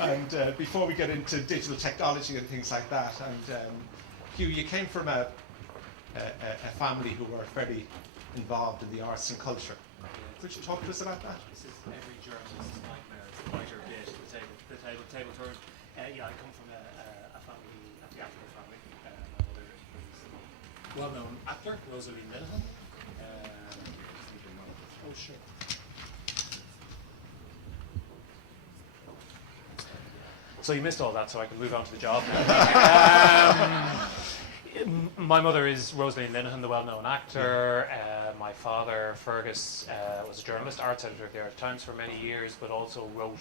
And before we get into digital technology and things like that, and Hugh, you came from a family who were very involved in the arts and culture. Could you talk to us about that? This is every journalist's nightmare. It's quite a bit, the table turn. Yeah, I come from a family, a theatrical family. My mother is a well-known actor, Linehan. Oh, sure. So you missed all that, so I can move on to the job. My mother is Linehan, the well-known actor. My father, Fergus, was a journalist, arts editor of the Irish Times for many years, but also wrote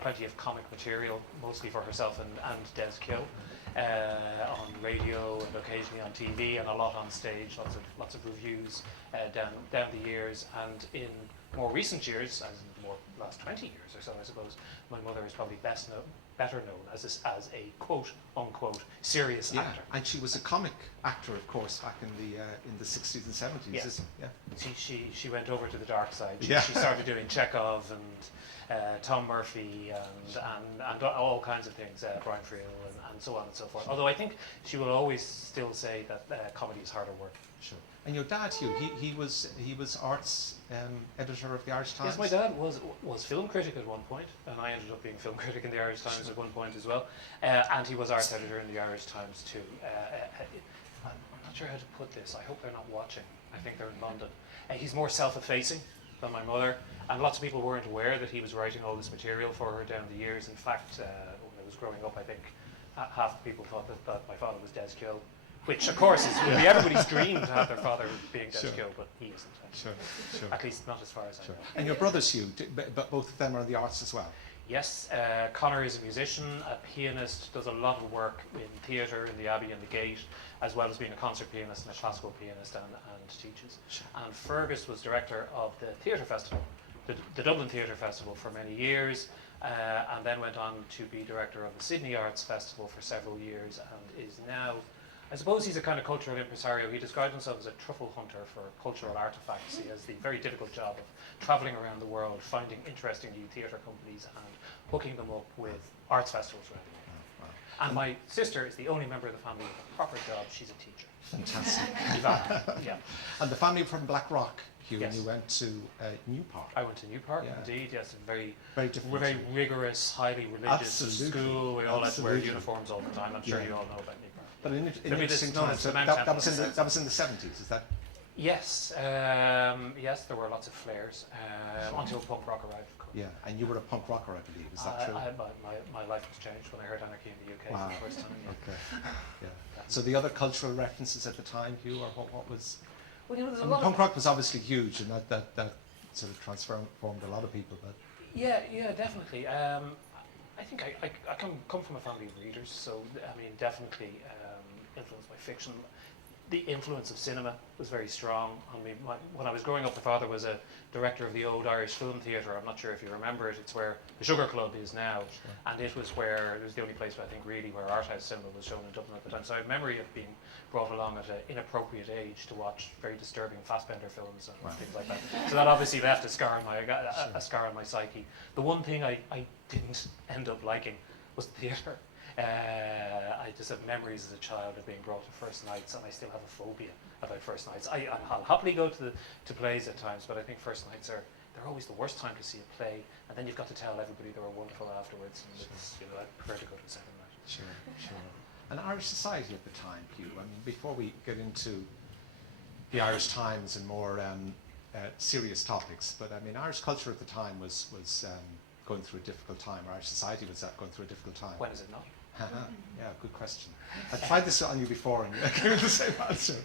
plenty of comic material, mostly for herself and Des Kill, on radio and occasionally on TV, and a lot on stage. Lots of reviews down the years, and in more recent years, as in the more last 20 years or so, I suppose, my mother is probably better known as a quote unquote serious actor. And she was a comic actor, of course, back in the 60s and 70s. Yeah. Isn't it? Yeah. She went over to the dark side. She, Yeah. she started doing Chekhov and Tom Murphy and all kinds of things, Brian Friel and so on and so forth. Although I think she will always still say that comedy is harder work. Sure. And your dad, Hugh, he was arts editor of the Irish Times. Yes, my dad was film critic at one point, and I ended up being film critic in the Irish Times at one point as well. And he was arts editor in the Irish Times too. I'm not sure how to put this. I hope they're not watching. I think they're in London. He's more self-effacing than my mother, and lots of people weren't aware that he was writing all this material for her down the years. In fact, when I was growing up, I think half the people thought that my father was Des Kill. Which, of course, would be everybody's dream to have their father being Des Kill, but he isn't. Sure. At least not as far as I know. And your brothers, Hugh, but both of them are in the arts as well. Yes, Conor is a musician, a pianist, does a lot of work in theatre, in the Abbey and the Gate, as well as being a concert pianist and a classical pianist and teaches. Sure. And Fergus was director of the Theatre Festival, the Dublin Theatre Festival for many years, and then went on to be director of the Sydney Arts Festival for several years, and is now, I suppose he's a kind of cultural impresario. He describes himself as a truffle hunter for cultural artifacts. He has the very difficult job of travelling around the world, finding interesting new theatre companies and hooking them up with arts festivals around the world. Oh, wow. And my sister is the only member of the family with a proper job. She's a teacher. Fantastic. Ivana, yeah. And the family from Blackrock, Hugh, Yes. and you went to New Park. I went to New Park, Yeah. indeed. Yes, a very different. very rigorous, highly religious Absolutely. school. We all had to wear Absolutely. uniforms all the time. I'm sure Yeah. you all know about New Park. But in Maybe interesting it's known times. as So the Mount that Temple. was in the 70s. Is that? Yes, yes, there were lots of flares until punk rock arrived, of course. Yeah. And you were a punk rocker, I believe. Is that true? My life was changed when I heard Anarchy in the UK Wow. for the first time. Yeah. Okay. Yeah. So the other cultural references at the time, Hugh, or what was? Well, you know, there's a I mean, lot punk of rock was obviously huge, and that sort of transformed a lot of people. But yeah, definitely. I think I come from a family of readers, so I mean, definitely influenced by fiction. The influence of cinema was very strong on me. When I was growing up, my father was a director of the old Irish Film Theatre. I'm not sure if you remember it. It's where the Sugar Club is now, and it was the only place, I think, really where art house cinema was shown in Dublin at the time. So I have memory of being brought along at an inappropriate age to watch very disturbing Fassbender films and things like that. So that obviously left a scar on my psyche. The one thing I didn't end up liking was the theatre. I just have memories as a child of being brought to first nights, and I still have a phobia about first nights. I'll happily go to plays at times, but I think first nights they're always the worst time to see a play, and then you've got to tell everybody they were wonderful afterwards. And it's, I prefer to go to the second night. Sure. And Irish society at the time, Hugh. I mean, before we get into the Irish Times and more serious topics, but I mean, Irish culture at the time was going through a difficult time. Irish society was going through a difficult time. When is it not? Yeah, good question. I tried this on you before and I gave you the same answer.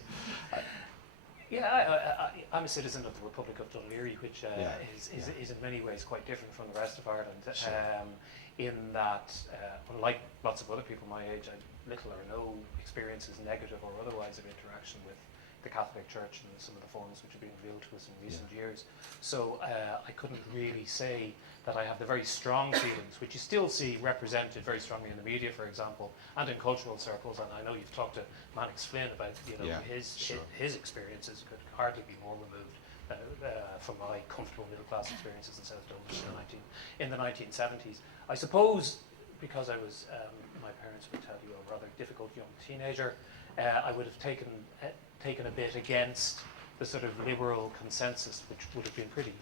Yeah, I'm a citizen of the Republic of Dún Laoghaire, which is in many ways quite different from the rest of Ireland. Sure. In that, unlike lots of other people my age, I had little or no experiences, negative or otherwise, of interaction with the Catholic Church and some of the forms which have been revealed to us in recent years. So I couldn't really say that I have the very strong feelings, which you still see represented very strongly in the media, for example, and in cultural circles. And I know you've talked to Mannix Flynn about his experiences could hardly be more removed from my comfortable middle class experiences in South Dublin in the 1970s. I suppose because I was, my parents would tell you, a rather difficult young teenager, I would have taken a bit against the sort of liberal consensus, which would have been pretty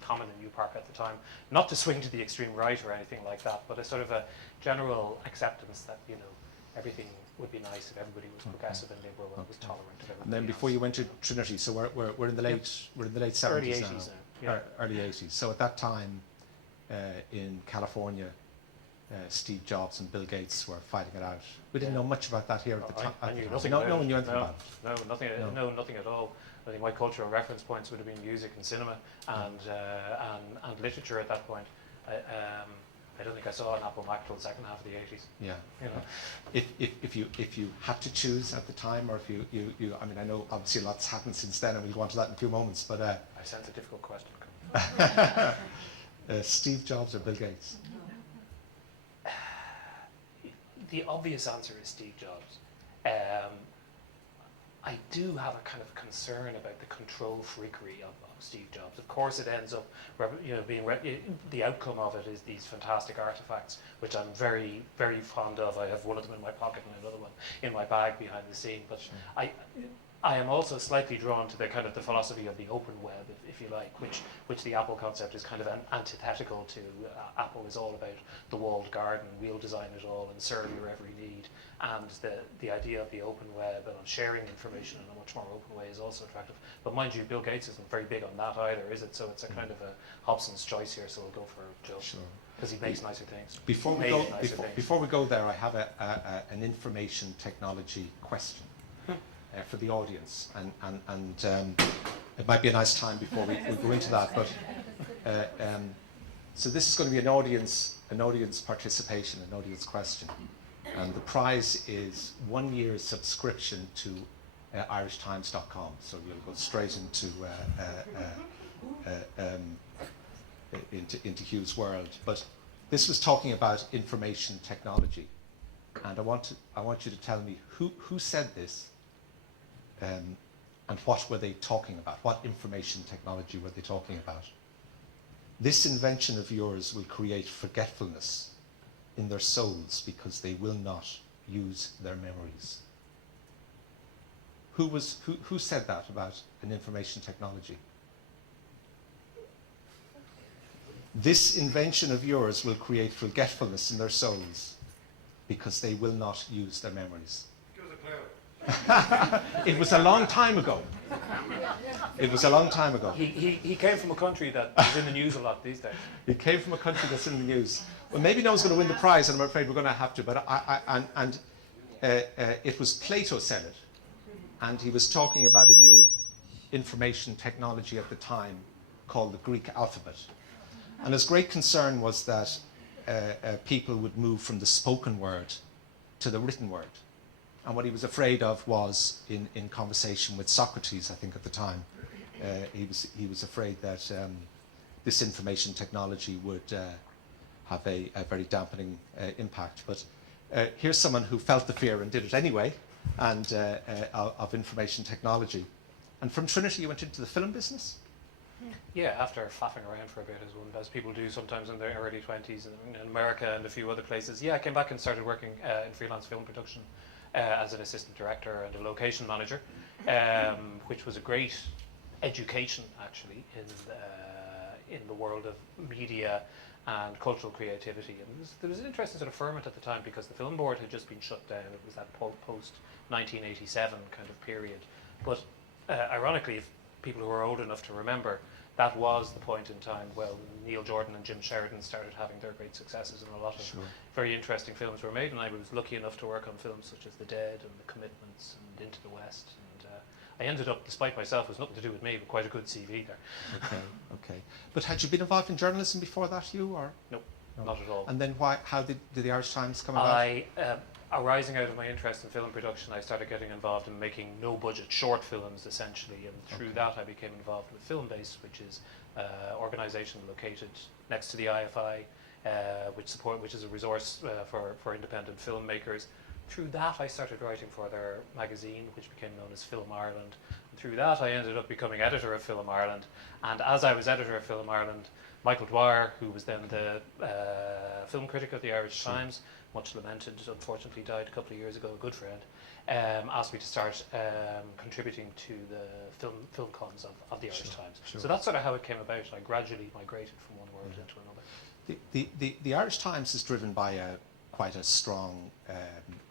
common in New Park at the time. Not to swing to the extreme right or anything like that, but a sort of a general acceptance that, you know, everything would be nice if everybody was progressive and liberal and was tolerant of everything. And then before you went to Trinity, so we're in the late we're in the late 70s early now. 80s now. Yeah. Early 80s. So at that time, in California, Steve Jobs and Bill Gates were fighting it out. We didn't know much about that here at the time. I knew nothing No about one it. knew anything about it. No, nothing. No, nothing at all. I think my cultural reference points would have been music and cinema and literature at that point. I don't think I saw an Apple Mac till the second half of the 80s. Yeah. You know. If you had to choose at the time, or if you I mean, I know obviously lots happened since then, and we'll go on to that in a few moments. But I sense a difficult question coming. Steve Jobs or Bill Gates? The obvious answer is Steve Jobs. I do have a kind of concern about the control freakery of Steve Jobs. Of course, it ends up, the outcome of it is these fantastic artifacts, which I'm very, very fond of. I have one of them in my pocket and another one in my bag behind the scene. But sure. I am also slightly drawn to the kind of the philosophy of the open web, if you like, which the Apple concept is kind of antithetical to. Apple is all about the walled garden, we'll design it all and serve your every need. And the idea of the open web and on sharing information in a much more open way is also attractive. But mind you, Bill Gates isn't very big on that either, is it? So it's a kind of a Hobson's choice here, so we'll go for Joe. Sure. Because he makes nicer things. Before we go there, I have an information technology question. For the audience, and it might be a nice time before we go into that. But so this is going to be an audience participation, an audience question, and the prize is 1 year's subscription to irishtimes.com. So you'll go straight into Hugh's world. But this was talking about information technology, and I want you to tell me who said this. And what were they talking about? What information technology were they talking about? This invention of yours will create forgetfulness in their souls because they will not use their memories. Who said that about an information technology? This invention of yours will create forgetfulness in their souls because they will not use their memories. It was a long time ago. It was a long time ago. He came from a country that is in the news a lot these days. He came from a country that's in the news. Well, maybe no one's going to win the prize, and I'm afraid we're going to have to. But it was Plato said it, and he was talking about a new information technology at the time called the Greek alphabet. And his great concern was that people would move from the spoken word to the written word. And what he was afraid of was, in conversation with Socrates, I think at the time, he was afraid that this information technology would have a very dampening impact. But here's someone who felt the fear and did it anyway, and of information technology. And from Trinity, you went into the film business? Yeah, after faffing around for a bit, as people do sometimes in their early 20s in America and a few other places. Yeah, I came back and started working in freelance film production. As an assistant director and a location manager, which was a great education actually in the world of media and cultural creativity. And there was an interesting sort of ferment at the time because the film board had just been shut down. It was that post 1987 kind of period. But ironically, if people who are old enough to remember, that was the point in time. Well, Neil Jordan and Jim Sheridan started having their great successes, and a lot of very interesting films were made. And I was lucky enough to work on films such as The Dead and The Commitments and Into the West. And I ended up, despite myself, it was nothing to do with me, but quite a good CV there. Okay. But had you been involved in journalism before that, Hugh, or? No, not at all. And then how did the Irish Times come about? Arising out of my interest in film production, I started getting involved in making no-budget short films, essentially, and through that I became involved with Filmbase, which is an organisation located next to the IFI, which is a resource for independent filmmakers. Through that, I started writing for their magazine, which became known as Film Ireland, Through that, I ended up becoming editor of Film Ireland. And as I was editor of Film Ireland, Michael Dwyer, who was then the film critic of the Irish Times, much lamented, unfortunately died a couple of years ago, a good friend, asked me to start contributing to the film columns of the Irish Times. So that's sort of how it came about. I gradually migrated from one world into another. The Irish Times is driven by quite a strong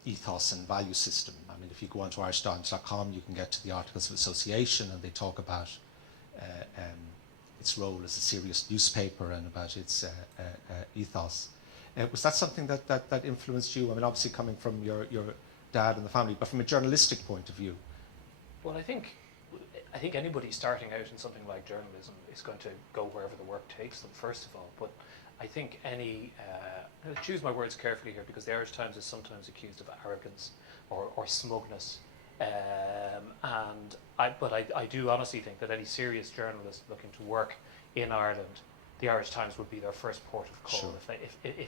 ethos and value system. I mean, if you go onto irishtimes.com, you can get to the Articles of Association, and they talk about its role as a serious newspaper and about its ethos. Was that something that influenced you? I mean, obviously coming from your dad and the family, but from a journalistic point of view. Well, I think anybody starting out in something like journalism is going to go wherever the work takes them, first of all. But I think I choose my words carefully here, because the Irish Times is sometimes accused of arrogance or smugness. But I do honestly think that any serious journalist looking to work in Ireland, the Irish Times would be their first port of call if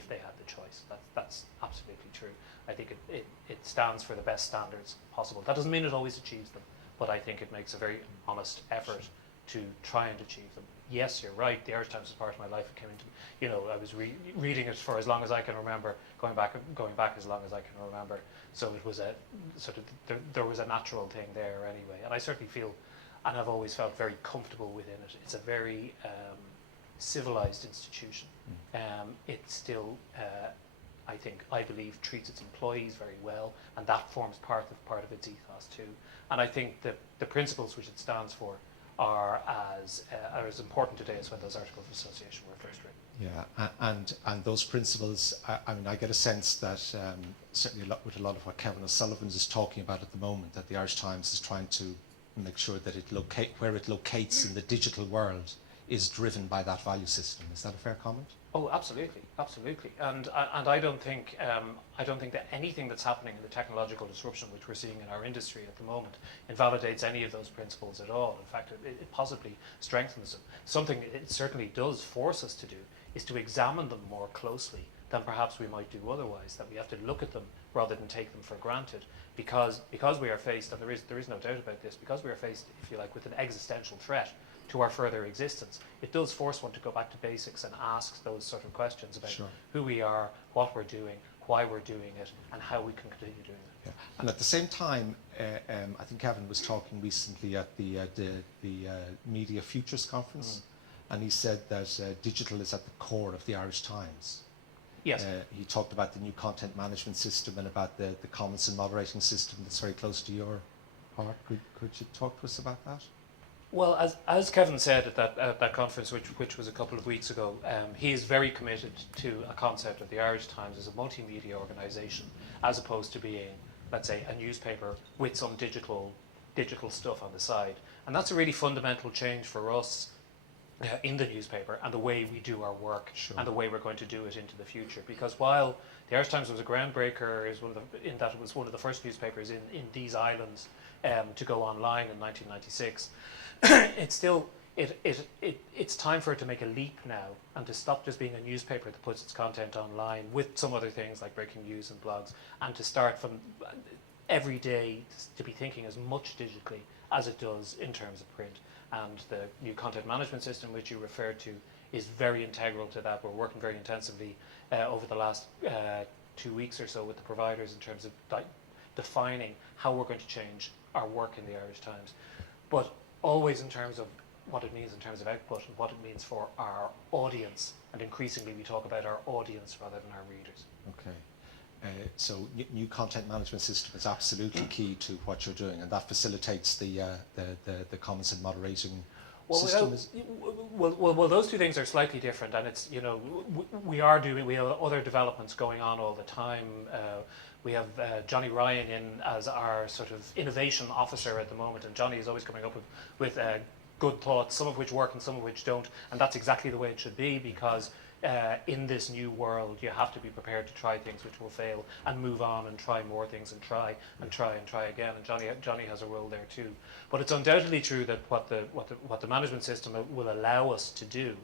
they had the choice. That's absolutely true. I think it stands for the best standards possible. That doesn't mean it always achieves them, but I think it makes a very honest effort to try and achieve them. Yes, you're right. The Irish Times is part of my life. It came into, I was reading it for as long as I can remember, going back as long as I can remember. So it was a sort of there was a natural thing there anyway. And I certainly feel, and I've always felt very comfortable within it. It's a very civilized institution. It still, I believe, treats its employees very well, and that forms part of its ethos too. And I think that the principles which it stands for are as important today as when those Articles of Association were first written. Yeah, and those principles, I mean, I get a sense that certainly with a lot of what Kevin O'Sullivan is talking about at the moment, that the Irish Times is trying to make sure that where it locates in the digital world is driven by that value system. Is that a fair comment? Oh, absolutely, absolutely. And I don't think that anything that's happening in the technological disruption which we're seeing in our industry at the moment invalidates any of those principles at all. In fact, it possibly strengthens them. Something it certainly does force us to do is to examine them more closely than perhaps we might do otherwise. That we have to look at them rather than take them for granted, because we are faced, and there is no doubt about this, because we are faced, if you like, with an existential threat to our further existence. It does force one to go back to basics and ask those sort of questions about who we are, what we're doing, why we're doing it, and how we can continue doing it. Yeah. And at the same time, I think Kevin was talking recently at the Media Futures Conference, and he said that digital is at the core of the Irish Times. Yes. He talked about the new content management system and about the comments and moderating system that's very close to your heart. Could you talk to us about that? Well, as Kevin said at that conference, which was a couple of weeks ago, he is very committed to a concept of the Irish Times as a multimedia organisation, as opposed to being, let's say, a newspaper with some digital stuff on the side. And that's a really fundamental change for us in the newspaper and the way we do our work and the way we're going to do it into the future. Because while the Irish Times was a groundbreaker, in that it was one of the first newspapers in these islands to go online in 1996. It's time for it to make a leap now and to stop just being a newspaper that puts its content online with some other things like breaking news and blogs, and to start from every day to be thinking as much digitally as it does in terms of print. And the new content management system which you referred to is very integral to that. We're working very intensively over the last 2 weeks or so with the providers in terms of defining how we're going to change our work in the Irish Times, but always in terms of what it means in terms of output and what it means for our audience. And increasingly we talk about our audience rather than our readers. Okay. So new content management system is absolutely key to what you're doing, and that facilitates the comments and moderating system. Well, those two things are slightly different, and it's, we have other developments going on all the time. We have Johnny Ryan in as our sort of innovation officer at the moment, and Johnny is always coming up with good thoughts, some of which work and some of which don't, and that's exactly the way it should be, because in this new world you have to be prepared to try things which will fail and move on and try more things and try again, and Johnny has a role there too. But it's undoubtedly true that what the management system will allow us to do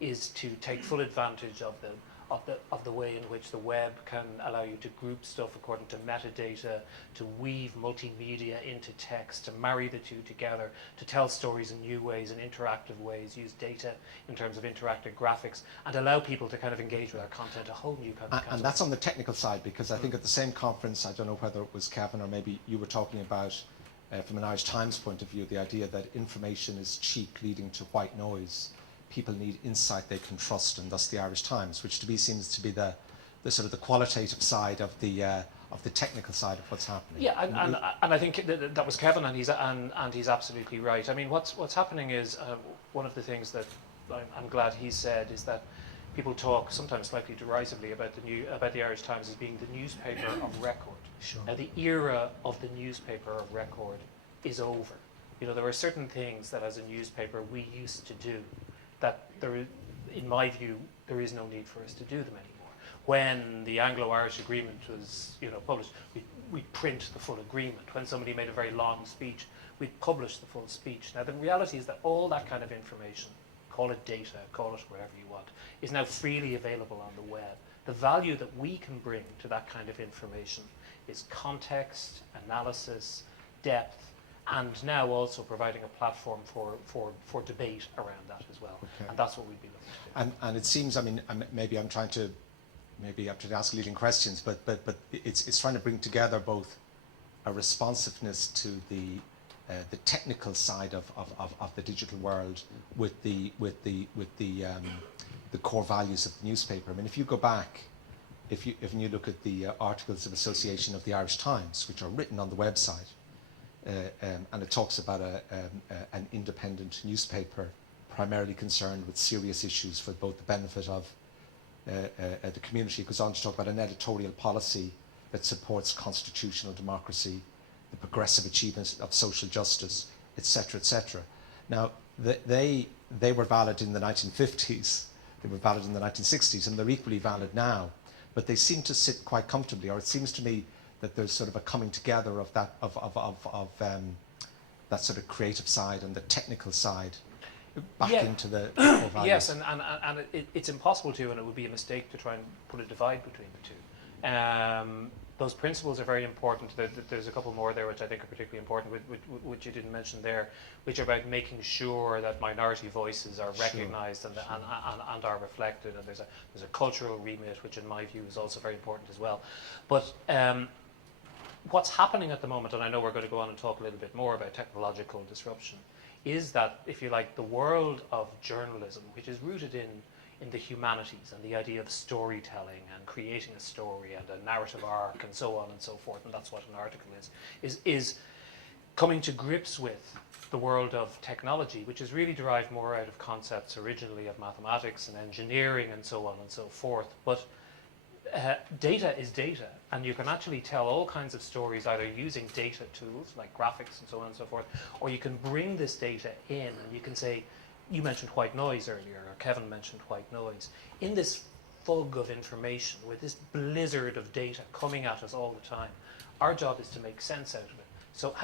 is to take full advantage of the way in which the web can allow you to group stuff according to metadata, to weave multimedia into text, to marry the two together, to tell stories in new ways, in interactive ways, use data in terms of interactive graphics, and allow people to kind of engage with our content, a whole new kind of And that's on the technical side, because I think at the same conference, I don't know whether it was Kevin or maybe you were talking about, from an Irish Times point of view, the idea that information is cheap, leading to white noise. People need insight they can trust, and thus the Irish Times, which to me seems to be the sort of the qualitative side of the technical side of what's happening. Yeah, and I think that was Kevin, and he's absolutely right. I mean, what's happening is one of the things that I'm glad he said is that people talk sometimes slightly derisively about the Irish Times as being the newspaper of record. Sure. Now, the era of the newspaper of record is over. You know, there are certain things that as a newspaper we used to do that in my view, there is no need for us to do them anymore. When the Anglo-Irish Agreement was, published, we'd print the full agreement. When somebody made a very long speech, we'd publish the full speech. Now, the reality is that all that kind of information, call it data, call it whatever you want, is now freely available on the web. The value that we can bring to that kind of information is context, analysis, depth, and now also providing a platform for debate around that as well. Okay. And that's what we'd be looking to do. And it seems, I mean, maybe I'm trying to, maybe up to ask leading questions, but it's trying to bring together both a responsiveness to the technical side of the digital world with the core values of the newspaper. I mean, if you go back, if you look at the articles of association of the Irish Times, which are written on the website, and it talks about an independent newspaper primarily concerned with serious issues for both the benefit of the community. It goes on to talk about an editorial policy that supports constitutional democracy, the progressive achievement of social justice, etc., etc. Now, they were valid in the 1950s, they were valid in the 1960s, and they're equally valid now. But they seem to sit quite comfortably, or it seems to me that there's sort of a coming together of that that sort of creative side and the technical side back into the core values. Yes, and it's impossible to, and it would be a mistake to try and put a divide between the two. Those principles are very important. There's a couple more there which I think are particularly important, which you didn't mention there, which are about making sure that minority voices are recognised and are reflected. And there's a cultural remit, which in my view is also very important as well. But what's happening at the moment, and I know we're going to go on and talk a little bit more about technological disruption, is that, if you like, the world of journalism, which is rooted in the humanities and the idea of storytelling and creating a story and a narrative arc and so on and so forth, and that's what an article is coming to grips with the world of technology, which is really derived more out of concepts originally of mathematics and engineering and so on and so forth. But data is data, and you can actually tell all kinds of stories either using data tools like graphics and so on and so forth, or you can bring this data in and you can say, you mentioned white noise earlier, or Kevin mentioned white noise. In this fog of information, with this blizzard of data coming at us all the time, our job is to make sense out of it. So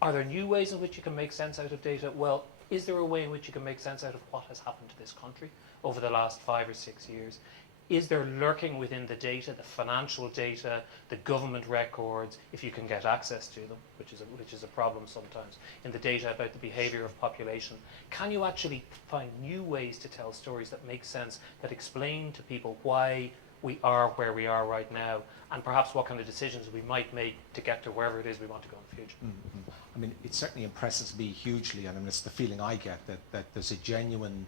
are there new ways in which you can make sense out of data? Well, is there a way in which you can make sense out of what has happened to this country over the last 5 or 6 years? Is there lurking within the data, the financial data, the government records, if you can get access to them, which is a problem sometimes, in the data about the behaviour of population? Can you actually find new ways to tell stories that make sense, that explain to people why we are where we are right now, and perhaps what kind of decisions we might make to get to wherever it is we want to go in the future? Mm-hmm. I mean, it certainly impresses me hugely, and I mean, it's the feeling I get that there's a genuine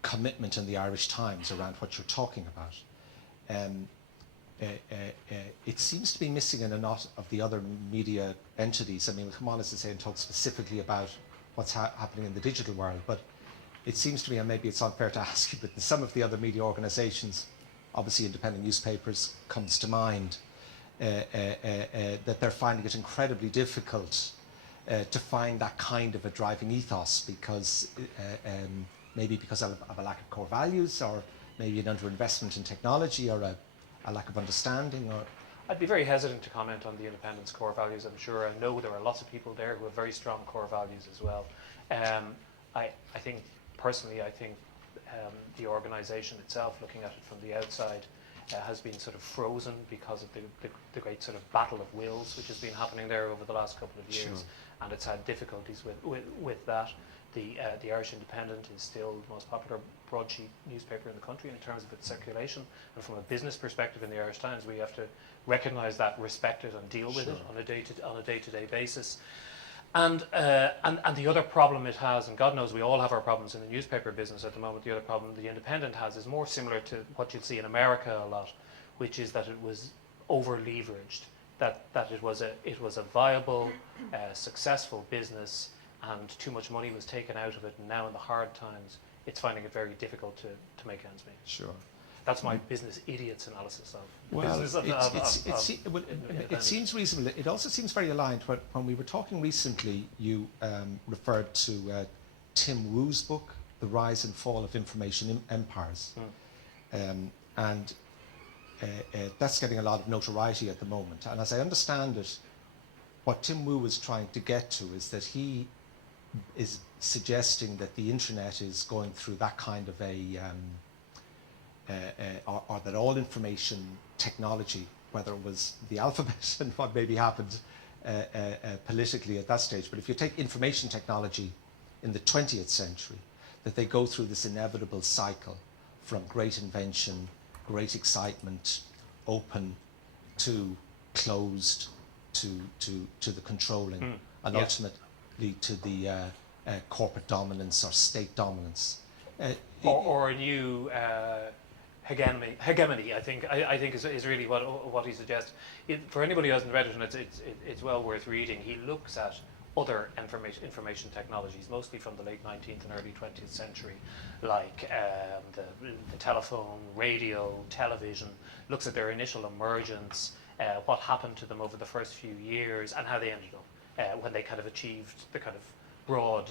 commitment in the Irish Times around what you're talking about. It seems to be missing in a lot of the other media entities. I mean, we'll come on, as I say, and talk specifically about what's happening in the digital world, but it seems to me, and maybe it's unfair to ask you, but some of the other media organisations, obviously independent newspapers comes to mind, that they're finding it incredibly difficult to find that kind of a driving ethos, because maybe because of a lack of core values, or maybe an underinvestment in technology, or a lack of understanding, or... I'd be very hesitant to comment on the independence core values. I'm sure, I know there are lots of people there who have very strong core values as well. I think, personally, the organisation itself, looking at it from the outside, has been sort of frozen because of the great sort of battle of wills which has been happening there over the last couple of years, Sure. and it's had difficulties with that. The Irish Independent is still the most popular broadsheet newspaper in the country in terms of its circulation, and from a business perspective in the Irish Times, we have to recognise that, respect it, and deal with Sure. it on a day-to-day basis. And the other problem it has, and God knows we all have our problems in the newspaper business at the moment, the other problem the Independent has is more similar to what you'd see in America a lot, which is that it was over-leveraged, that it was a viable, successful business, and too much money was taken out of it, and now in the hard times, it's finding it very difficult to make ends meet. Sure. That's my business idiot's analysis of Well, business it seems reasonable. It also seems very aligned. When we were talking recently, you referred to Tim Wu's book, The Rise and Fall of Information Empires. And that's getting a lot of notoriety at the moment. And as I understand it, what Tim Wu was trying to get to is that he is suggesting that the internet is going through that kind of or that all information technology, whether it was the alphabet and what maybe happened politically at that stage, but if you take information technology in the 20th century, that they go through this inevitable cycle from great invention, great excitement, open to closed to the controlling, and ultimately to the corporate dominance or state dominance. Or a new hegemony, I think is really what he suggests. For anybody who hasn't read it, and it's well worth reading, he looks at other information technologies, mostly from the late 19th and early 20th century, like the telephone, radio, television, looks at their initial emergence, what happened to them over the first few years, and how they ended up when they kind of achieved the kind of broad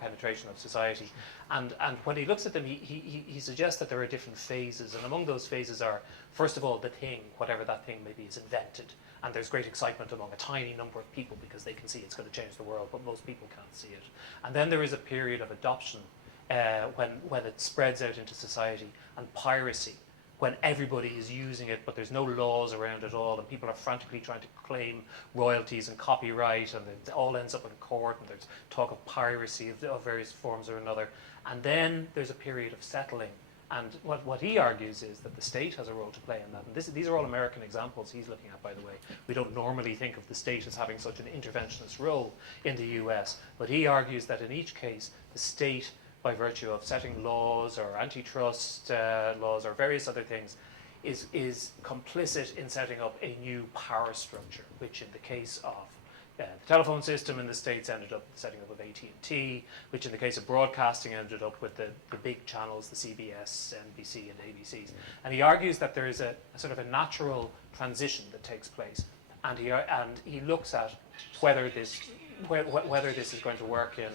penetration of society. And when he looks at them, he suggests that there are different phases, and among those phases are, first of all, the thing, whatever that thing may be, is invented, and there's great excitement among a tiny number of people because they can see it's going to change the world, but most people can't see it. And then there is a period of adoption when it spreads out into society, and piracy, when everybody is using it, but there's no laws around it all, and people are frantically trying to claim royalties and copyright, and it all ends up in court, and there's talk of piracy of various forms or another. And then there's a period of settling. And what he argues is that the state has a role to play in that. And these are all American examples he's looking at, by the way. We don't normally think of the state as having such an interventionist role in the US. But he argues that in each case, the state, by virtue of setting laws or antitrust laws or various other things, is complicit in setting up a new power structure, which in the case of the telephone system in the States ended up setting up with AT&T, which in the case of broadcasting ended up with the big channels, the CBS, NBC, and ABCs. And he argues that there is a sort of a natural transition that takes place, and he looks at whether this is going to work in.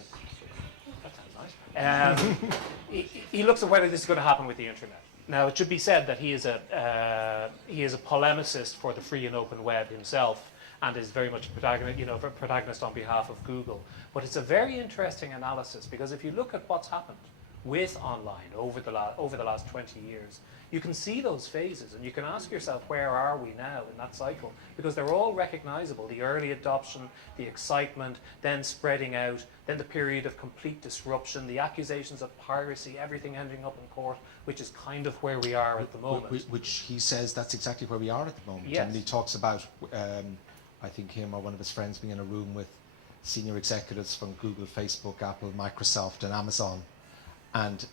That sounds nice. He looks at whether this is going to happen with the internet. Now, it should be said that he is a polemicist for the free and open web himself, and is very much a protagonist on behalf of Google. But it's a very interesting analysis, because if you look at what's happened with online over the last 20 years, you can see those phases, and you can ask yourself, where are we now in that cycle? Because they're all recognizable: the early adoption, the excitement, then spreading out, then the period of complete disruption, the accusations of piracy, everything ending up in court, which is kind of where we are at the moment. Which he says that's exactly where we are at the moment. Yes. And he talks about, I think him or one of his friends being in a room with senior executives from Google, Facebook, Apple, Microsoft, and Amazon, and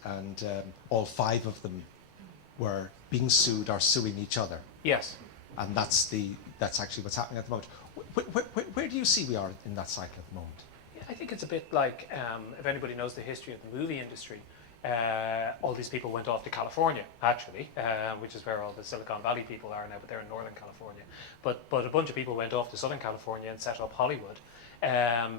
all five of them were being sued or suing each other. Yes. And that's actually what's happening at the moment. Where do you see we are in that cycle at the moment? I think it's a bit like, if anybody knows the history of the movie industry, all these people went off to California, actually, which is where all the Silicon Valley people are now, but they're in Northern California. But a bunch of people went off to Southern California and set up Hollywood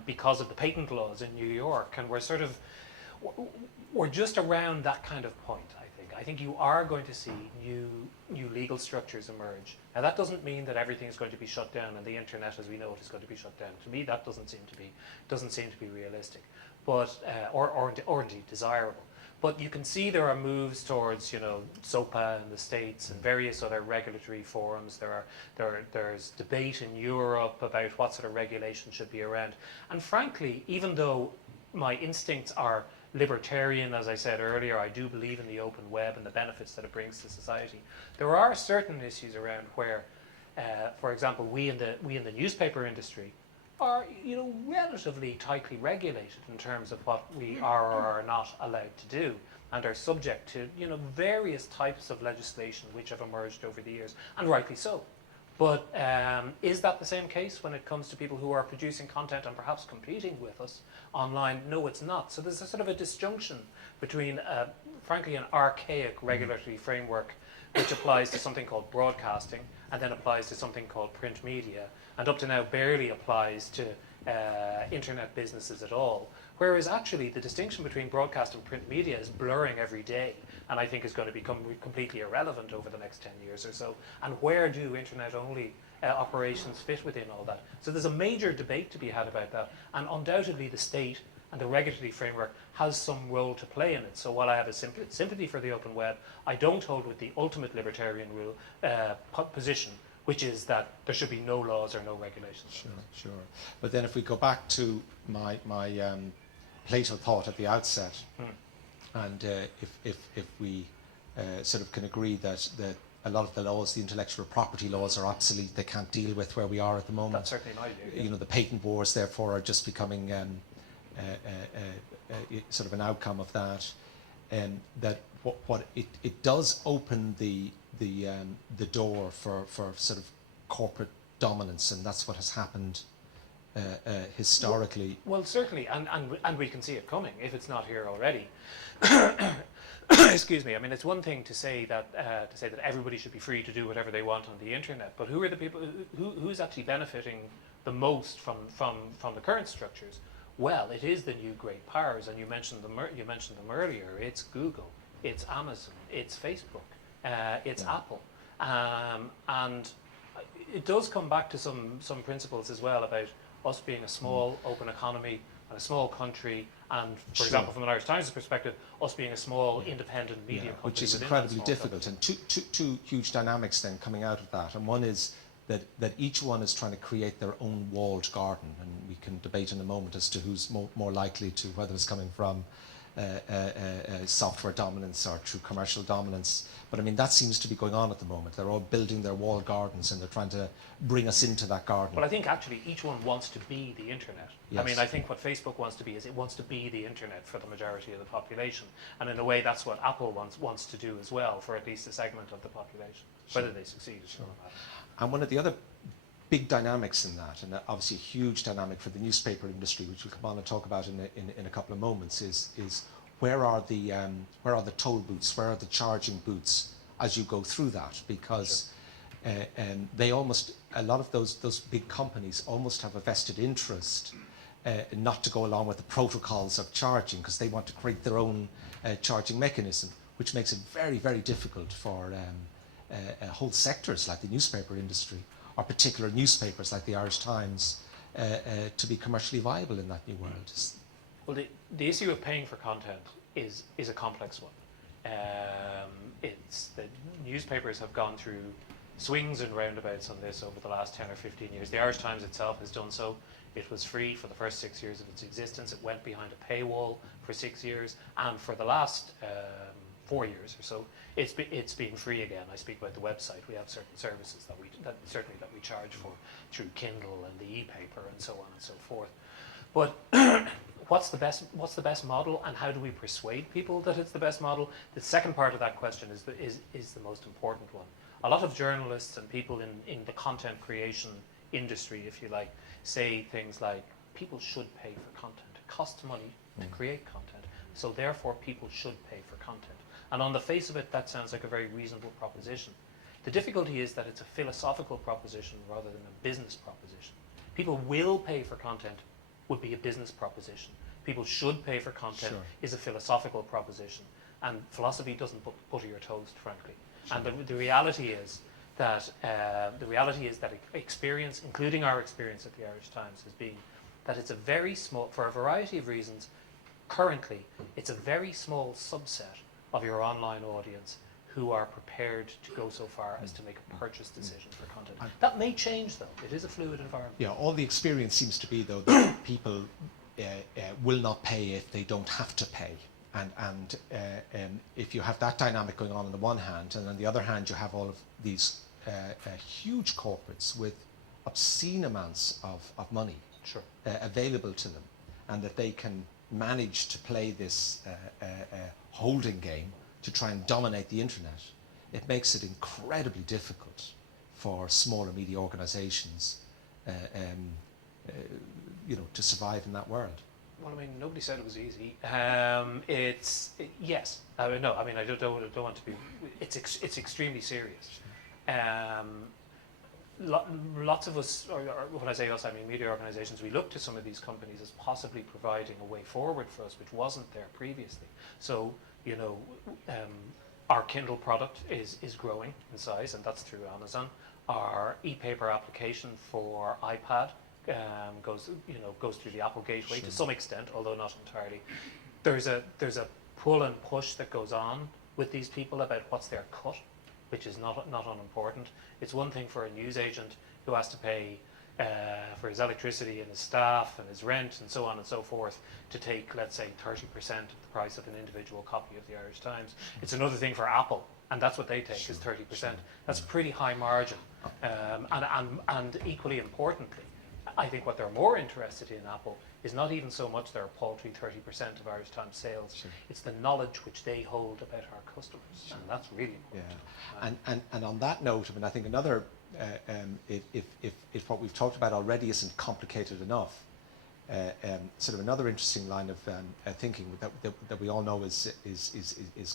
because of the patent laws in New York, and we're just around that kind of point, I think. I think you are going to see new legal structures emerge. Now, that doesn't mean that everything is going to be shut down and the internet as we know it is going to be shut down. To me, that doesn't seem to be realistic, but or indeed desirable. But you can see there are moves towards, SOPA in the States and various other regulatory forums. There's debate in Europe about what sort of regulation should be around. And frankly, even though my instincts are libertarian, as I said earlier, I do believe in the open web and the benefits that it brings to society. There are certain issues around where, for example, we in the newspaper industry are, relatively tightly regulated in terms of what we are or are not allowed to do, and are subject to, various types of legislation which have emerged over the years, and rightly so. But is that the same case when it comes to people who are producing content and perhaps competing with us online? No, it's not. So there's a sort of a disjunction between, frankly, an archaic regulatory framework which applies to something called broadcasting and then applies to something called print media, and up to now barely applies to internet businesses at all. Whereas actually the distinction between broadcast and print media is blurring every day, and I think is going to become completely irrelevant over the next 10 years or so. And where do internet-only operations fit within all that? So there's a major debate to be had about that, and undoubtedly the state and the regulatory framework has some role to play in it. So while I have a sympathy for the open web, I don't hold with the ultimate libertarian position, which is that there should be no laws or no regulations. Sure. But then if we go back to my Plato thought at the outset, and if we sort of can agree that a lot of the laws, the intellectual property laws, are obsolete, they can't deal with where we are at the moment. That's certainly my view. The patent wars, therefore, are just becoming sort of an outcome of that. That what it does open the door for sort of corporate dominance, and that's what has happened historically. Well, certainly, and we can see it coming if it's not here already. Excuse me. I mean, it's one thing to say that everybody should be free to do whatever they want on the internet, but who are the people who's actually benefiting the most from the current structures? Well, it is the new great powers, and you mentioned them earlier. It's Google, it's Amazon, it's Facebook, it's Apple, and it does come back to some principles as well about us being a small open economy and a small country, and for example, from an Irish Times perspective, us being a small independent media company, which is incredibly difficult, and two huge dynamics then coming out of that, and one is that each one is trying to create their own walled garden, and we can debate in a moment as to who's more likely to, whether it's coming from software dominance or through commercial dominance. But I mean, that seems to be going on at the moment. They're all building their walled gardens, and they're trying to bring us into that garden. Well, I think actually each one wants to be the internet. Yes. I mean, I think what Facebook wants to be is it wants to be the internet for the majority of the population. And in a way, that's what Apple wants to do as well for at least a segment of the population. Whether they succeed is another matter. And one of the other big dynamics in that, and obviously a huge dynamic for the newspaper industry, which we'll come on and talk about in a couple of moments, is where are the toll booths, where are the charging booths as you go through that? Because they almost, a lot of those big companies almost have a vested interest not to go along with the protocols of charging, because they want to create their own charging mechanism, which makes it very, very difficult for whole sectors like the newspaper industry, or particular newspapers like the Irish Times, to be commercially viable in that new world. Well, the issue of paying for content is a complex one. It's the newspapers have gone through swings and roundabouts on this over the last 10 or 15 years. The Irish Times itself has done so. It was free for the first 6 years of its existence. It went behind a paywall for 6 years, and for the last 4 years or so, it's been free again. I speak about the website. We have certain services that we charge for through Kindle and the e-paper and so on and so forth. But what's the best model, and how do we persuade people that it's the best model? The second part of that question is the most important one. A lot of journalists and people in the content creation industry, if you like, say things like people should pay for content. It costs money to create content, so therefore people should pay for content. And on the face of it, that sounds like a very reasonable proposition. The difficulty is that it's a philosophical proposition rather than a business proposition. People will pay for content would be a business proposition. People should pay for content is a philosophical proposition. And philosophy doesn't butter your toast, frankly. And the reality is that experience, including our experience at the Irish Times, has been that it's a very small, for a variety of reasons, currently, it's a very small subset of your online audience who are prepared to go so far as to make a purchase decision for content. That may change, though. It is a fluid environment. Yeah, all the experience seems to be, though, that people will not pay if they don't have to pay. And if you have that dynamic going on the one hand, and on the other hand you have all of these huge corporates with obscene amounts of money Sure. Available to them, and that they can manage to play this holding game to try and dominate the internet, it makes it incredibly difficult for small and medium organisations, to survive in that world. Well, I mean, nobody said it was easy. Yes. No, I mean, I don't want to be. It's extremely serious. Lots of us, or when I say us, I mean media organisations, we look to some of these companies as possibly providing a way forward for us, which wasn't there previously. So, our Kindle product is growing in size, and that's through Amazon. Our e-paper application for iPad goes through the Apple gateway to some extent, although not entirely. There's a pull and push that goes on with these people about what's their cut, which is not unimportant. It's one thing for a newsagent who has to pay for his electricity and his staff and his rent and so on and so forth to take, let's say, 30% of the price of an individual copy of the Irish Times. It's another thing for Apple, and that's what they take, is 30%. That's pretty high margin. And equally importantly, I think what they're more interested in, Apple, is not even so much their paltry 30% of Irish Times sales. Sure. It's the knowledge which they hold about our customers, and that's really important. Yeah. And on that note, I mean, I think another, if what we've talked about already isn't complicated enough, sort of another interesting line of thinking that we all know is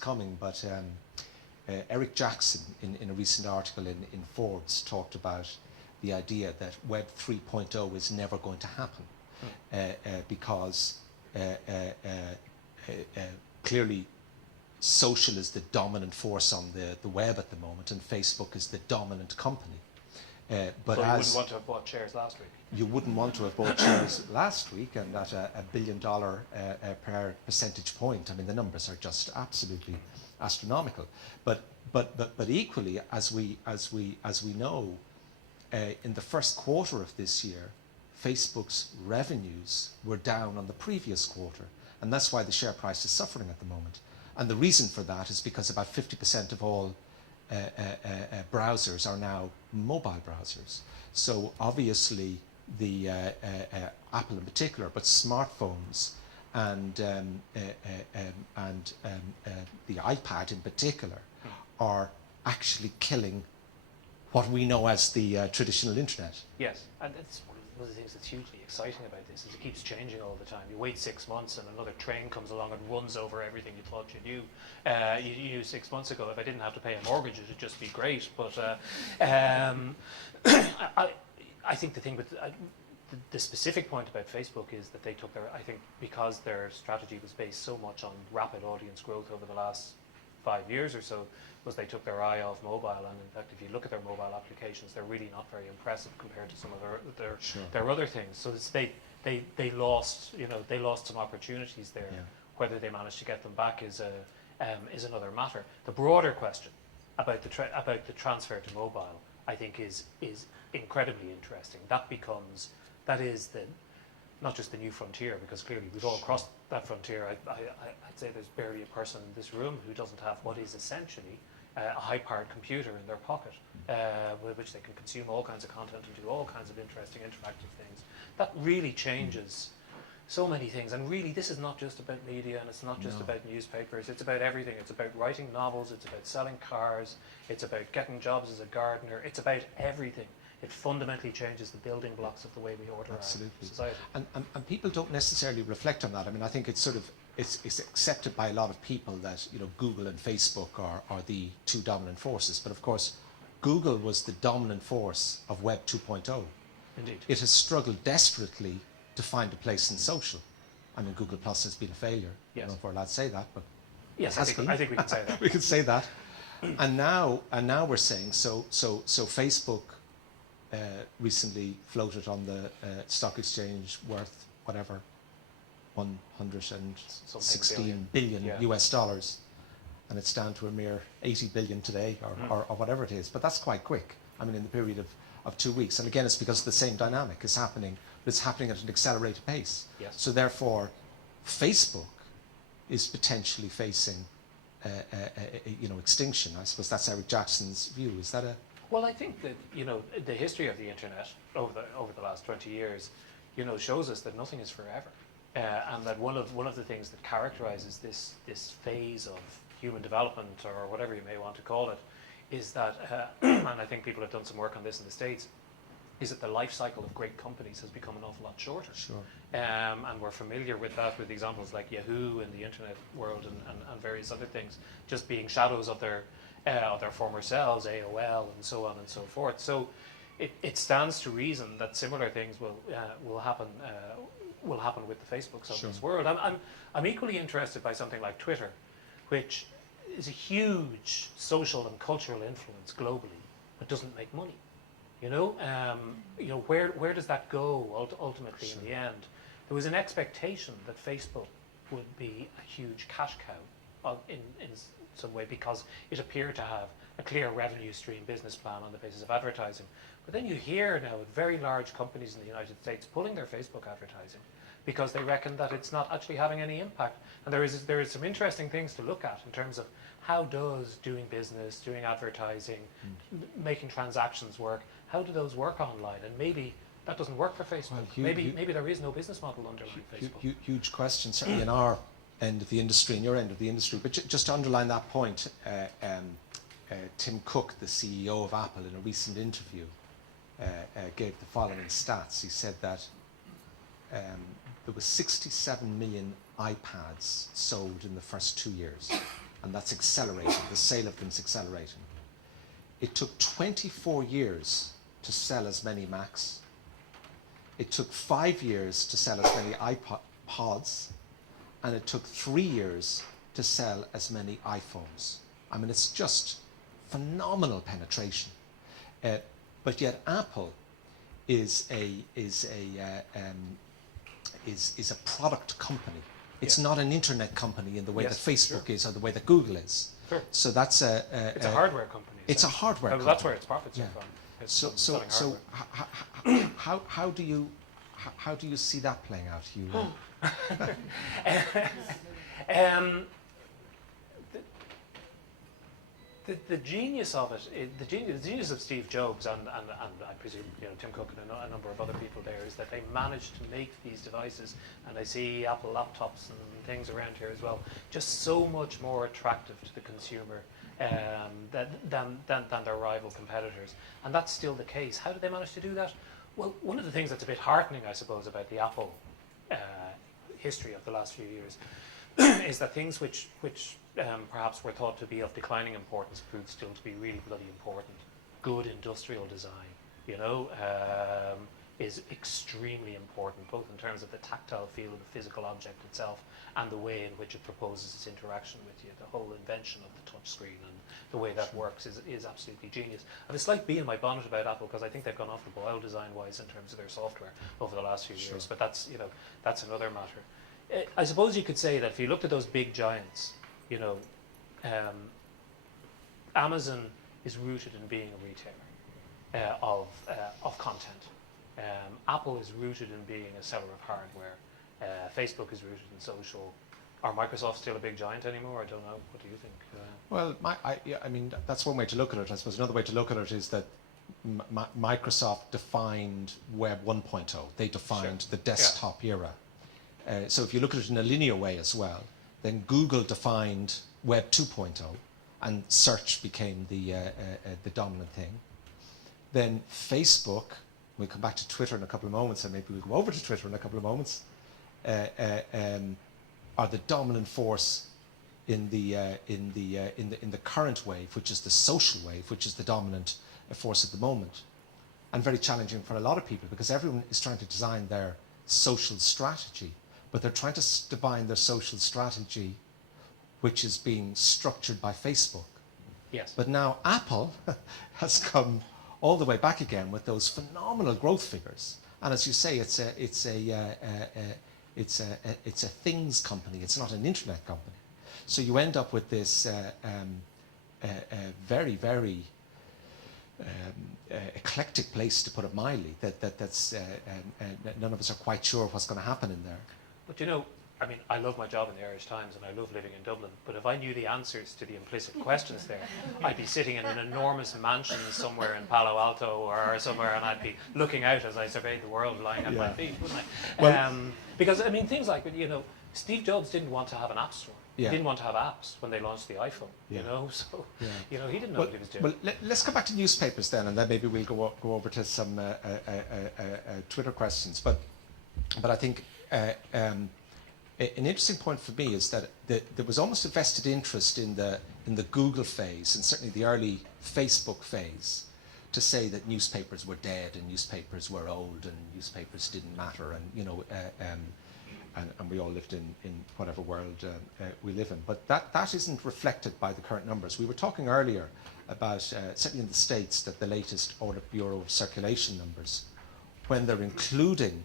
coming, but Eric Jackson in a recent article in Forbes talked about the idea that Web 3.0 is never going to happen because clearly social is the dominant force on the web at the moment, and Facebook is the dominant company. But you wouldn't want to have bought shares last week. You wouldn't want to have bought shares last week, and at $1 billion per percentage point. I mean, the numbers are just absolutely astronomical. But equally, as we know, in the first quarter of this year, Facebook's revenues were down on the previous quarter, and that's why the share price is suffering at the moment. And the reason for that is because about 50% of all browsers are now mobile browsers. So obviously the Apple in particular, but smartphones and the iPad in particular are actually killing what we know as the traditional internet. Yes, and it's one of the things that's hugely exciting about this is it keeps changing all the time. You wait 6 months and another train comes along and runs over everything you thought you knew. You knew 6 months ago, if I didn't have to pay a mortgage, it would just be great. But I think the thing with the specific point about Facebook is that they took I think because their strategy was based so much on rapid audience growth over the last 5 years or so, was they took their eye off mobile, and in fact if you look at their mobile applications, they're really not very impressive compared to some of their other things. So it's they lost some opportunities there. Yeah. Whether they managed to get them back is another matter. The broader question about the transfer to mobile, I think, is incredibly interesting. That is not just the new frontier, because clearly we've all crossed that frontier. I'd say there's barely a person in this room who doesn't have what is essentially a high-powered computer in their pocket, with which they can consume all kinds of content and do all kinds of interesting interactive things. That really changes so many things, and really this is not just about media, and it's not just about newspapers, it's about everything. It's about writing novels, it's about selling cars, it's about getting jobs as a gardener, it's about everything. It fundamentally changes the building blocks of the way we order our society. And people don't necessarily reflect on that. I mean, I think it's sort of it's accepted by a lot of people that Google and Facebook are the two dominant forces. But of course, Google was the dominant force of Web 2.0. Indeed. It has struggled desperately to find a place in social. I mean, Google Plus has been a failure. Yes. I don't know if we're allowed to say that, but yes, I think we can say that. We can say that. And now we're saying so Facebook recently floated on the stock exchange worth whatever, 116 billion yeah. US dollars, and it's down to a mere 80 billion today, or whatever it is. But that's quite quick. I mean, in the period of 2 weeks. And again, it's because the same dynamic is happening, but it's happening at an accelerated pace. Yes. So therefore, Facebook is potentially facing extinction. I suppose that's Eric Jackson's view. Is that a... Well, I think that, the history of the internet over the last 20 years, shows us that nothing is forever. And that one of the things that characterizes this phase of human development, or whatever you may want to call it, is that, and I think people have done some work on this in the States, is that the life cycle of great companies has become an awful lot shorter. Sure. And we're familiar with that, with examples like Yahoo in the internet world, and various other things just being shadows of their former selves, AOL and so on and so forth. So it stands to reason that similar things will happen with the Facebooks of this world. I'm equally interested by something like Twitter, which is a huge social and cultural influence globally, but doesn't make money. Where does that go ultimately in the end? There was an expectation that Facebook would be a huge cash cow in some way, because it appeared to have a clear revenue stream business plan on the basis of advertising. But then you hear now very large companies in the United States pulling their Facebook advertising because they reckon that it's not actually having any impact. And there is some interesting things to look at in terms of how does doing business, doing advertising, making transactions work, how do those work online? And maybe that doesn't work for Facebook. Well, maybe there is no business model underlying Facebook. Huge question, certainly in our end of the industry and your end of the industry. But just to underline that point, Tim Cook, the CEO of Apple, in a recent interview, gave the following stats. He said that there was 67 million iPads sold in the first 2 years, and that's accelerating. The sale of them is accelerating. It took 24 years to sell as many Macs. It took 5 years to sell as many iPods, and it took 3 years to sell as many iPhones. I mean, it's just phenomenal penetration. But yet Apple is a product company. It's not an internet company in the way that Facebook is, or the way that Google is. Sure. So that's it's a hardware company. It's a hardware company. That's where its profits are from. So how do you see that playing out, Hugh? The genius of it, the genius of Steve Jobs and I presume Tim Cook and a number of other people there, is that they managed to make these devices, and I see Apple laptops and things around here as well, just so much more attractive to the consumer than their rival competitors, and that's still the case. How did they manage to do that? Well, one of the things that's a bit heartening, I suppose, about the Apple history of the last few years is that things which perhaps were thought to be of declining importance proved still to be really bloody important. Good industrial design, is extremely important, both in terms of the tactile feel of the physical object itself and the way in which it proposes its interaction with you. The whole invention of the touch screen and the way that works is absolutely genius. I have a slight bee in my bonnet about Apple because I think they've gone off the boil design-wise in terms of their software over the last few years, but that's another matter. I suppose you could say that if you looked at those big giants, Amazon is rooted in being a retailer of content. Apple is rooted in being a seller of hardware. Facebook is rooted in social. Are Microsoft still a big giant anymore? I don't know. What do you think? Well, I mean, that's one way to look at it. I suppose another way to look at it is that Microsoft defined Web 1.0. They defined the desktop era. So if you look at it in a linear way as well, then Google defined Web 2.0, and search became the dominant thing. Then Facebook, we'll come back to Twitter in a couple of moments, and maybe we'll go over to Twitter in a couple of moments, are the dominant force in the current wave, which is the social wave, which is the dominant force at the moment, and very challenging for a lot of people because everyone is trying to design their social strategy, but they're trying to define their social strategy, which is being structured by Facebook. Yes. But now Apple has come all the way back again with those phenomenal growth figures, and as you say, it's it's a things company. It's not an internet company. So you end up with this very, very eclectic place, to put it mildly. That's none of us are quite sure what's going to happen in there. But you know, I mean, I love my job in the Irish Times and I love living in Dublin, but if I knew the answers to the implicit questions there, I'd be sitting in an enormous mansion somewhere in Palo Alto or somewhere, and I'd be looking out as I surveyed the world lying at my feet, wouldn't I? Well, because, I mean, things like, you know, Steve Jobs didn't want to have an app store. Yeah. He didn't want to have apps when they launched the iPhone, Yeah. you know, so, Yeah. you know, he didn't know what he was doing. Well, let's come back to newspapers then, and then maybe we'll go over to some Twitter questions. But I think an interesting point for me is that there was almost a vested interest in the Google phase, and certainly the early Facebook phase, to say that newspapers were dead and newspapers were old and newspapers didn't matter, and you know, and we all lived in whatever world we live in. But that isn't reflected by the current numbers. We were talking earlier about, certainly in the States, that the latest Audit Bureau of Circulation numbers, when they're including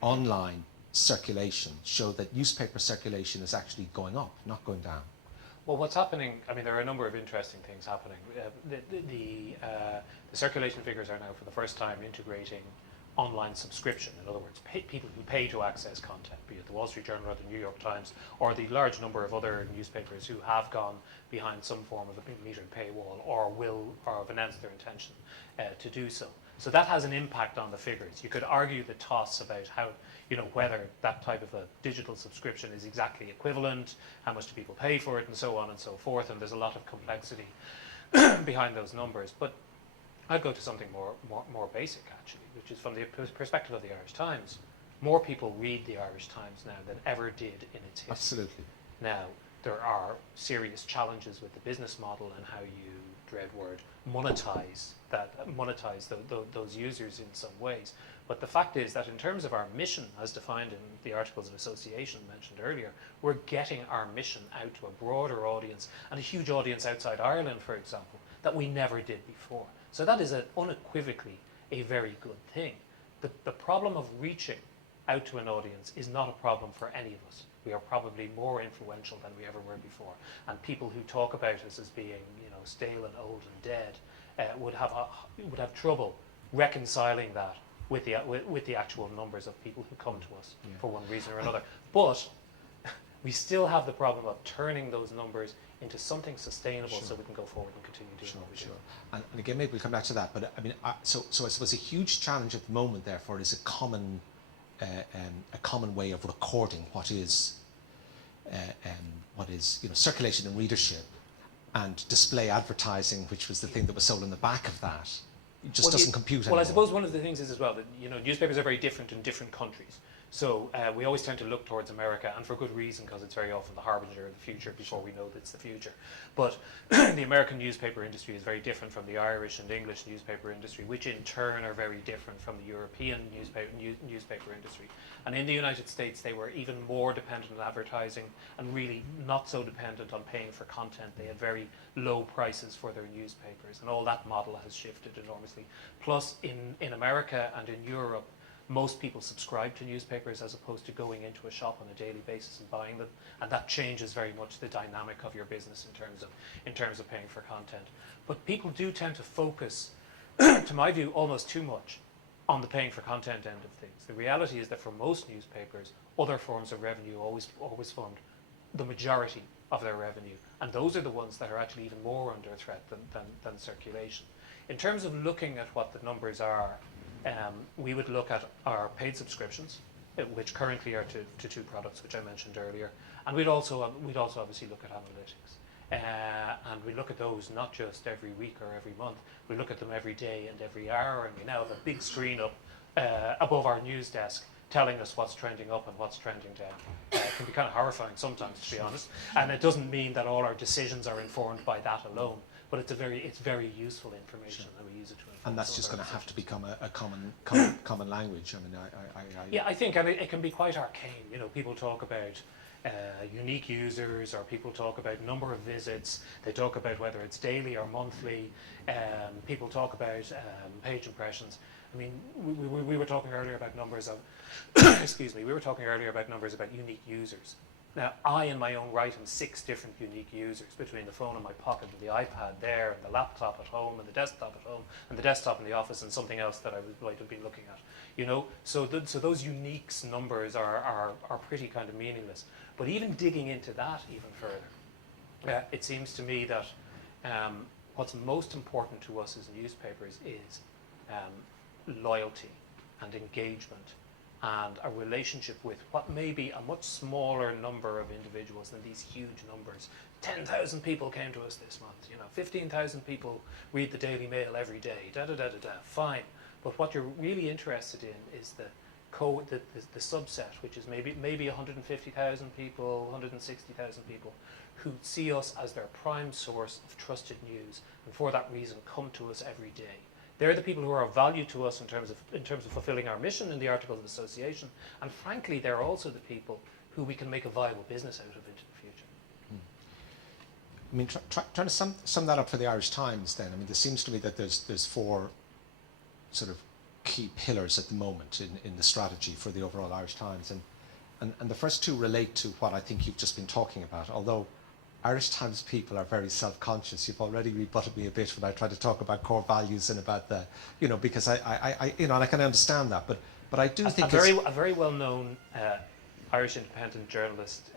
online circulation, show that newspaper circulation is actually going up, not going down. Well, what's happening, I mean, there are a number of interesting things happening. The circulation figures are now, for the first time, integrating online subscription. In other words, people who pay to access content, be it the Wall Street Journal or the New York Times, or the large number of other newspapers who have gone behind some form of a metered paywall or have announced their intention to do so. So that has an impact on the figures. You could argue the toss about how, you know, whether that type of a digital subscription is exactly equivalent, how much do people pay for it, and so on and so forth, and there's a lot of complexity behind those numbers. But I'd go to something more basic, actually, which is from the perspective of the Irish Times. More people read the Irish Times now than ever did in its history. Absolutely. Now, there are serious challenges with the business model and how you, dread word, monetize those users in some ways. But the fact is that in terms of our mission, as defined in the Articles of Association mentioned earlier, we're getting our mission out to a broader audience, and a huge audience outside Ireland, for example, that we never did before. So that is unequivocally a very good thing. The problem of reaching out to an audience is not a problem for any of us. We are probably more influential than we ever were before. And people who talk about us as being, you know, stale and old and dead would have trouble reconciling that with the actual numbers of people who come to us for one reason or another. But we still have the problem of turning those numbers into something sustainable, so we can go forward and continue doing what we do. And again, maybe we'll come back to that. But I mean, so I suppose a huge challenge at the moment, therefore, is a common way of recording what is you know, circulation and readership, and display advertising, which was the thing that was sold in the back of that. It just doesn't compute anymore. Well, I suppose one of the things is as well that, you know, newspapers are very different in different countries. So we always tend to look towards America, and for good reason, because it's very often the harbinger of the future before we know that it's the future. But the American newspaper industry is very different from the Irish and English newspaper industry, which in turn are very different from the European newspaper industry. And in the United States, they were even more dependent on advertising and really not so dependent on paying for content. They had very low prices for their newspapers, and all that model has shifted enormously. Plus, in America and in Europe, most people subscribe to newspapers as opposed to going into a shop on a daily basis and buying them, and that changes very much the dynamic of your business in terms of paying for content. But people do tend to focus, to my view, almost too much on the paying for content end of things. The reality is that for most newspapers, other forms of revenue always formed the majority of their revenue, and those are the ones that are actually even more under threat than circulation. In terms of looking at what the numbers are, we would look at our paid subscriptions, which currently are to two products, which I mentioned earlier, and we'd also obviously look at analytics, and we look at those not just every week or every month. We look at them every day and every hour, and we now have a big screen up above our news desk telling us what's trending up and what's trending down. It can be kind of horrifying sometimes, to be honest, and it doesn't mean that all our decisions are informed by that alone. But it's very useful information, and we use it to inform. And that's just going to have to become a common language. I mean, yeah, I think, and it can be quite arcane. You know, people talk about unique users, or people talk about number of visits. They talk about whether it's daily or monthly. People talk about page impressions. I mean, we were talking earlier about numbers of, excuse me, we were talking earlier about numbers about unique users. Now, I in my own right am 6 different unique users between the phone in my pocket and the iPad there, and the laptop at home, and the desktop at home, and the desktop in the office, and something else that I might have been looking at. You know, so those uniques numbers are pretty kind of meaningless. But even digging into that even further, it seems to me that what's most important to us as newspapers is loyalty and engagement and a relationship with what may be a much smaller number of individuals than these huge numbers. 10,000 people came to us this month, you know, 15,000 people read the Daily Mail every day, fine. But what you're really interested in is the subset, which is maybe 150,000 people, 160,000 people, who see us as their prime source of trusted news, and for that reason come to us every day. They're the people who are of value to us in terms of fulfilling our mission in the Articles of Association, and frankly, they're also the people who we can make a viable business out of into the future. I mean, trying to sum that up for the Irish Times then, I mean, there seems to me that there's 4 sort of key pillars at the moment in the strategy for the overall Irish Times, and the first 2 relate to what I think you've just been talking about, although Irish Times people are very self-conscious. You've already rebutted me a bit when I tried to talk about core values and about the, you know, because I you know, and I can understand that, but I do think a very well-known Irish independent journalist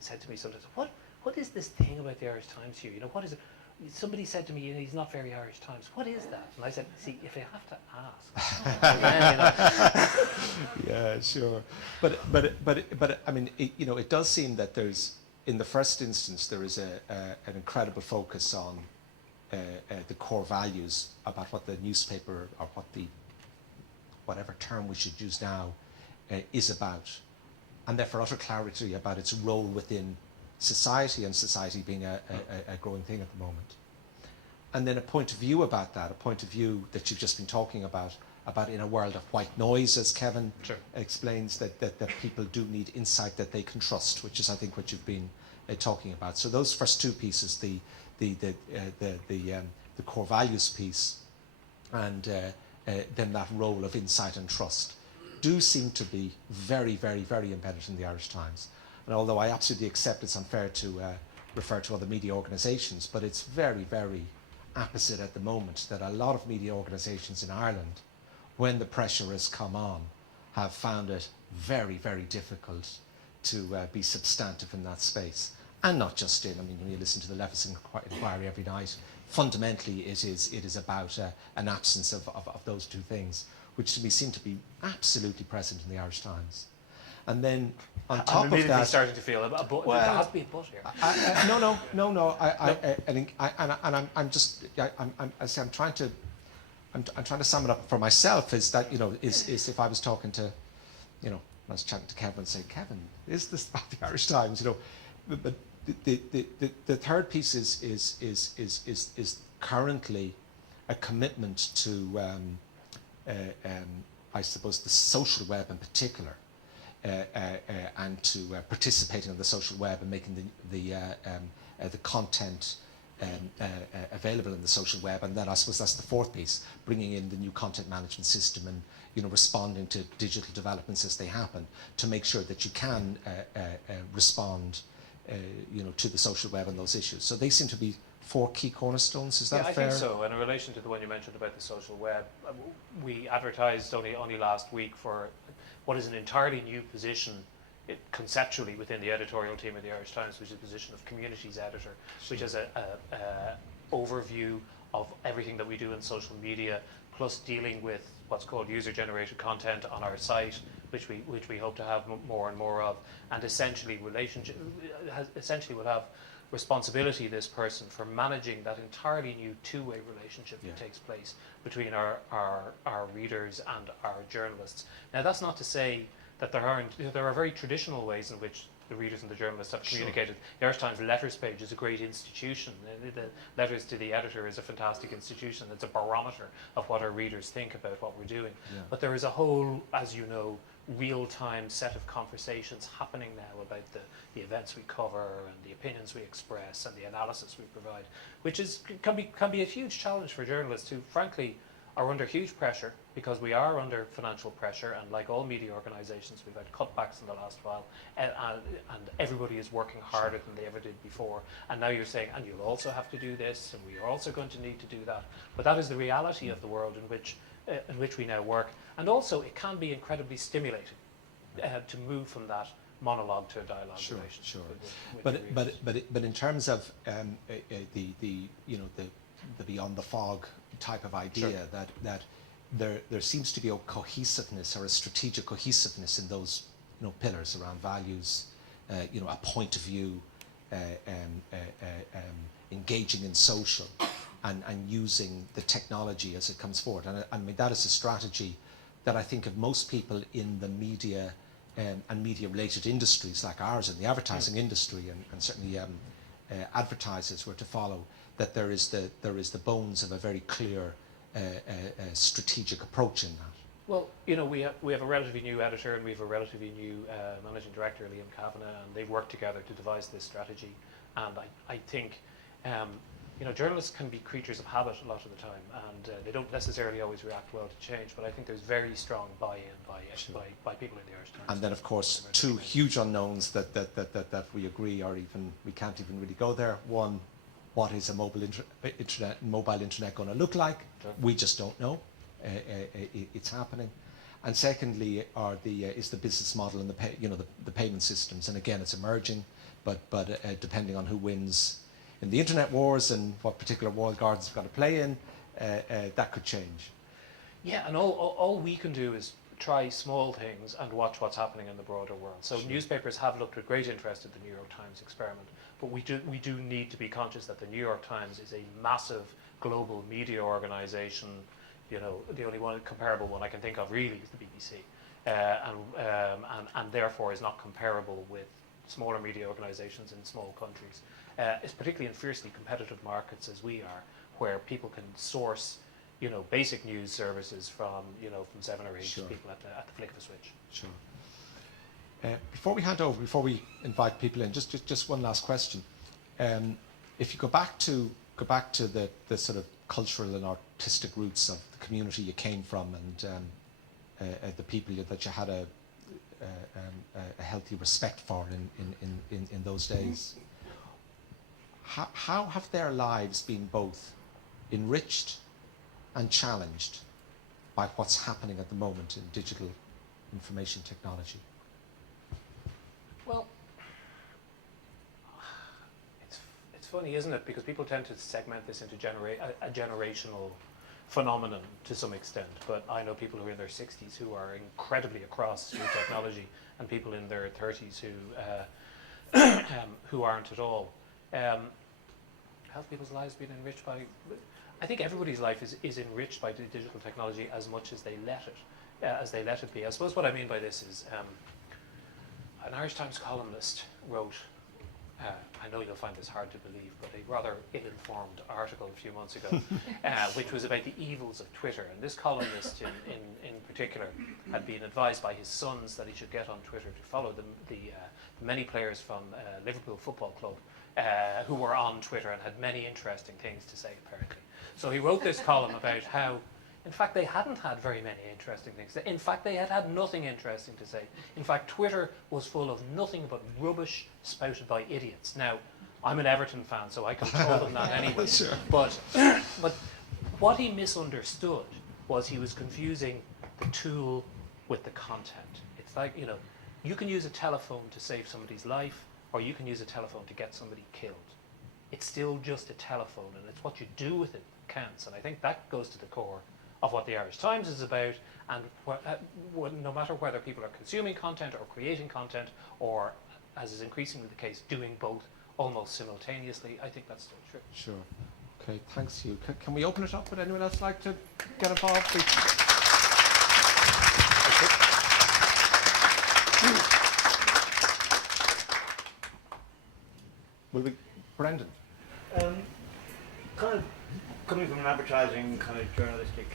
said to me sometimes, what is this thing about the Irish Times here? You know, what is it? Somebody said to me, he's not very Irish Times. What is that? And I said, see, if you have to ask, then, you know. Yeah, sure. But I mean, you know, it does seem that there's, in the first instance, there is an incredible focus on the core values about what the newspaper, or whatever term we should use now, is about, and therefore utter clarity about its role within society, and society being a growing thing at the moment. And then a point of view about that, a point of view that you've just been talking about in a world of white noise, as Kevin explains, that people do need insight that they can trust, which is, I think, what you've been talking about. So those first 2 pieces, the core values piece, and then that role of insight and trust, do seem to be very, very, very embedded in the Irish Times. And although I absolutely accept it's unfair to refer to other media organisations, but it's very, very apposite at the moment that a lot of media organisations in Ireland, when the pressure has come on, have found it very, very difficult to be substantive in that space. And not just in, I mean, when you listen to the Leveson Inquiry every night, fundamentally it is about an absence of those 2 things, which to me seem to be absolutely present in the Irish Times. And then on top of that, I'm starting to feel a but. Well, there has to be a but here. I'm trying to sum it up for myself. Is that, you know, is if I was talking to, you know, I was chatting to Kevin and saying, Kevin, is this about the Irish Times? You know, but the third piece is currently a commitment to, I suppose, the social web in particular. And to participating on the social web and making the content available in the social web, and then I suppose that's the 4th piece, bringing in the new content management system and, you know, responding to digital developments as they happen to make sure that you can respond, you know, to the social web and those issues. So they seem to be 4 key cornerstones. Is that fair? I think so. And in relation to the one you mentioned about the social web, we advertised only last week for what is an entirely new position conceptually within the editorial team of the Irish Times, which is the position of communities editor, which is a overview of everything that we do in social media, plus dealing with what's called user-generated content on our site, which we hope to have more and more of, and essentially will have responsibility, this person, for managing that entirely new 2-way relationship that takes place between our readers and our journalists. Now, that's not to say that there are very traditional ways in which the readers and the journalists have communicated. The Irish Times letters page is a great institution. The letters to the editor is a fantastic institution. It's a barometer of what our readers think about what we're doing. Yeah. But there is a whole, as you know, real-time set of conversations happening now about the events we cover and the opinions we express and the analysis we provide, which can be a huge challenge for journalists who, frankly, are under huge pressure because we are under financial pressure, and like all media organisations, we've had cutbacks in the last while, and everybody is working harder than they ever did before. And now you're saying, and you'll also have to do this, and we are also going to need to do that. But that is the reality of the world in which we now work. And also, it can be incredibly stimulating to move from that monologue to a dialogue relationship. Sure. With But in terms of the beyond the fog type of idea, that there seems to be a cohesiveness or a strategic cohesiveness in those pillars around values, a point of view, engaging in social, and using the technology as it comes forward. And I mean, that is a strategy that I think if most people in the media and media-related industries like ours, in the advertising industry, and certainly advertisers were to follow, that there is the bones of a very clear strategic approach in that. Well, we have a relatively new editor, and we have a relatively new managing director, Liam Kavanagh, and they've worked together to devise this strategy. And I think journalists can be creatures of habit a lot of the time, and they don't necessarily always react well to change. But I think there's very strong buy-in by people in the Irish Times. And then, of course, two huge unknowns that we agree, or even we can't even really go there. One, what is a mobile internet going to look like? Sure. We just don't know. It's happening. And secondly, is the business model and the payment systems. And again, it's emerging, but depending on who wins in the internet wars and what particular walled gardens we've got to play in, that could change. Yeah, and all we can do is try small things and watch what's happening in the broader world. So sure. Newspapers have looked with great interest at the New York Times experiment, but we do need to be conscious that the New York Times is a massive global media organization. The only comparable one I can think of really is the BBC, and therefore is not comparable with smaller media organizations in small countries. It's particularly in fiercely competitive markets as we are, where people can source basic news services from 7 or 8 sure. people at the flick of a switch. Sure. Before we hand over, before we invite people in, just one last question. If you go back to the sort of cultural and artistic roots of the community you came from, and the people that you had a healthy respect for in those days, how have their lives been both enriched and challenged by what's happening at the moment in digital information technology? Well, it's funny, isn't it? Because people tend to segment this into a generational phenomenon to some extent. But I know people who are in their 60s who are incredibly across with technology, and people in their 30s who aren't at all. Have people's lives been enriched by? I think everybody's life is enriched by digital technology as much as they let it be. I suppose what I mean by this is an Irish Times columnist wrote, I know you'll find this hard to believe, but a rather ill-informed article a few months ago, which was about the evils of Twitter. And this columnist in particular had been advised by his sons that he should get on Twitter to follow the many players from Liverpool Football Club who were on Twitter and had many interesting things to say, apparently. So he wrote this column about how, in fact, they hadn't had very many interesting things. In fact, they had nothing interesting to say. In fact, Twitter was full of nothing but rubbish spouted by idiots. Now, I'm an Everton fan, so I can tell them that anyway. Sure. But what he misunderstood was he was confusing the tool with the content. It's like, you can use a telephone to save somebody's life, or you can use a telephone to get somebody killed. It's still just a telephone, and it's what you do with it that counts. And I think that goes to the core of what the Irish Times is about, and no matter whether people are consuming content or creating content, or, as is increasingly the case, doing both almost simultaneously, I think that's still true. Sure. Okay, thanks, Hugh. Can we open it up? Would anyone else like to get involved? Brendan? Kind of coming from an advertising kind of journalistic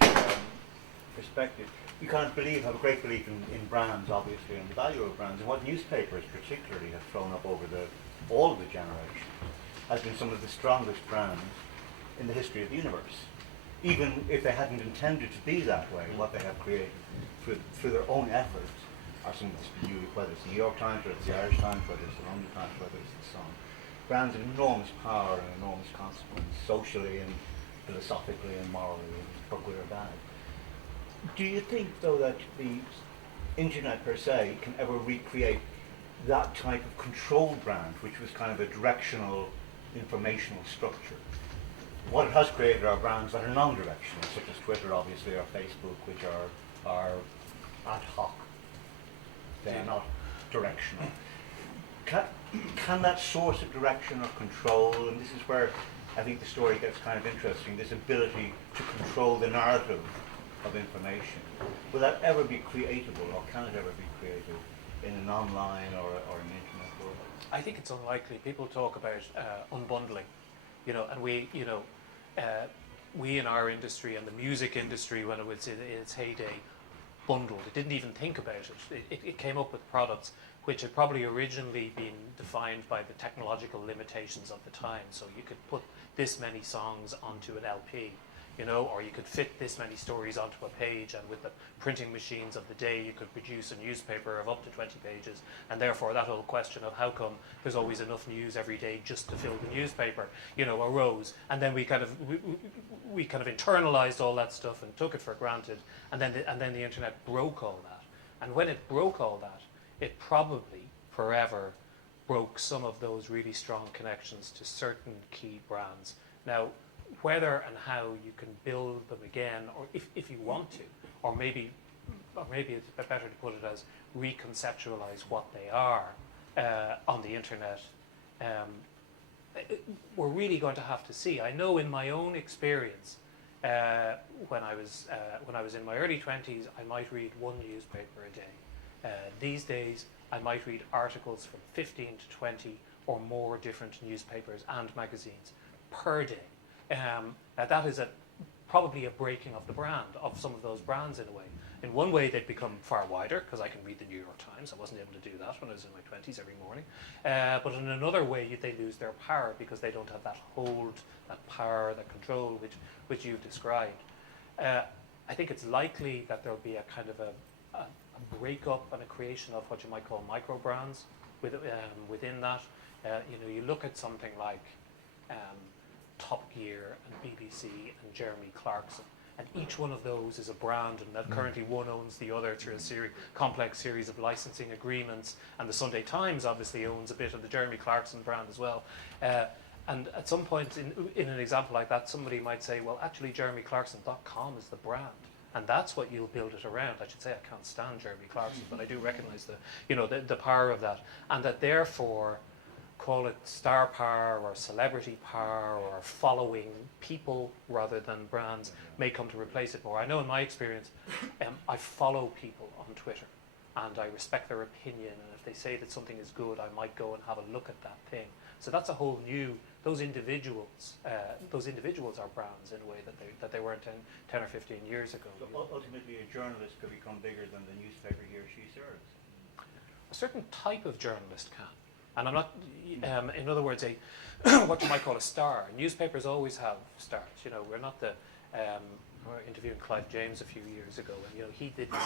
perspective, you kind of have a great belief in brands, obviously, and the value of brands, and what newspapers particularly have thrown up over all of the generation has been some of the strongest brands in the history of the universe. even if they hadn't intended to be that way, what they have created through their own efforts are some of the, whether it's the New York Times, whether it's the Irish Times, whether it's the London Times, whether it's the Sun. Brands have enormous power and enormous consequence, socially and philosophically and morally, for good or bad. Do you think, though, that the internet per se can ever recreate that type of controlled brand, which was kind of a directional, informational structure? What it has created are brands that are non-directional, such as Twitter, obviously, or Facebook, which are ad hoc. They are not directional. Can that source of direction or control, and this is where I think the story gets kind of interesting, this ability to control the narrative of information, will that ever be creatable, or can it ever be created in an online or an internet world? I think it's unlikely. People talk about unbundling, and we in our industry and the music industry, when it was in its heyday, bundled. It didn't even think about it. It came up with products which had probably originally been defined by the technological limitations of the time. So you could put this many songs onto an LP, or you could fit this many stories onto a page, and with the printing machines of the day you could produce a newspaper of up to 20 pages, and therefore that whole question of how come there's always enough news every day just to fill the newspaper, arose. And then we kind of internalized all that stuff and took it for granted, and then the internet broke all that. And when it broke all that, it probably forever broke some of those really strong connections to certain key brands. Now, whether and how you can build them again, or if you want to, or maybe it's better to put it as reconceptualize what they are on the internet, we're really going to have to see. I know in my own experience, when I was in my early 20s, I might read one newspaper a day. These days, I might read articles from 15 to 20 or more different newspapers and magazines per day. Now that is probably a breaking of the brand, of some of those brands in a way. In one way, they've become far wider, because I can read the New York Times. I wasn't able to do that when I was in my 20s every morning. But in another way, they lose their power because they don't have that hold, that power, that control, which you've described. I think it's likely that there'll be a kind of a breakup and a creation of what you might call micro brands within that. You look at something like Top Gear and BBC and Jeremy Clarkson, and each one of those is a brand, and that currently one owns the other through a complex series of licensing agreements, and the Sunday Times obviously owns a bit of the Jeremy Clarkson brand as well. And at some point in an example like that, somebody might say, well, actually JeremyClarkson.com is the brand, and that's what you'll build it around. I should say I can't stand Jeremy Clarkson, but I do recognize the power of that, and that therefore, call it star power or celebrity power or following people rather than brands, may come to replace it more. I know in my experience, I follow people on Twitter and I respect their opinion, and if they say that something is good, I might go and have a look at that thing. So that's a whole new, those individuals are brands in a way that they weren't 10 or 15 years ago. So ultimately a journalist could become bigger than the newspaper he or she serves? A certain type of journalist can. And I'm not, in other words, what you might call a star. Newspapers always have stars. We're not the. We were interviewing Clive James a few years ago, and he did this,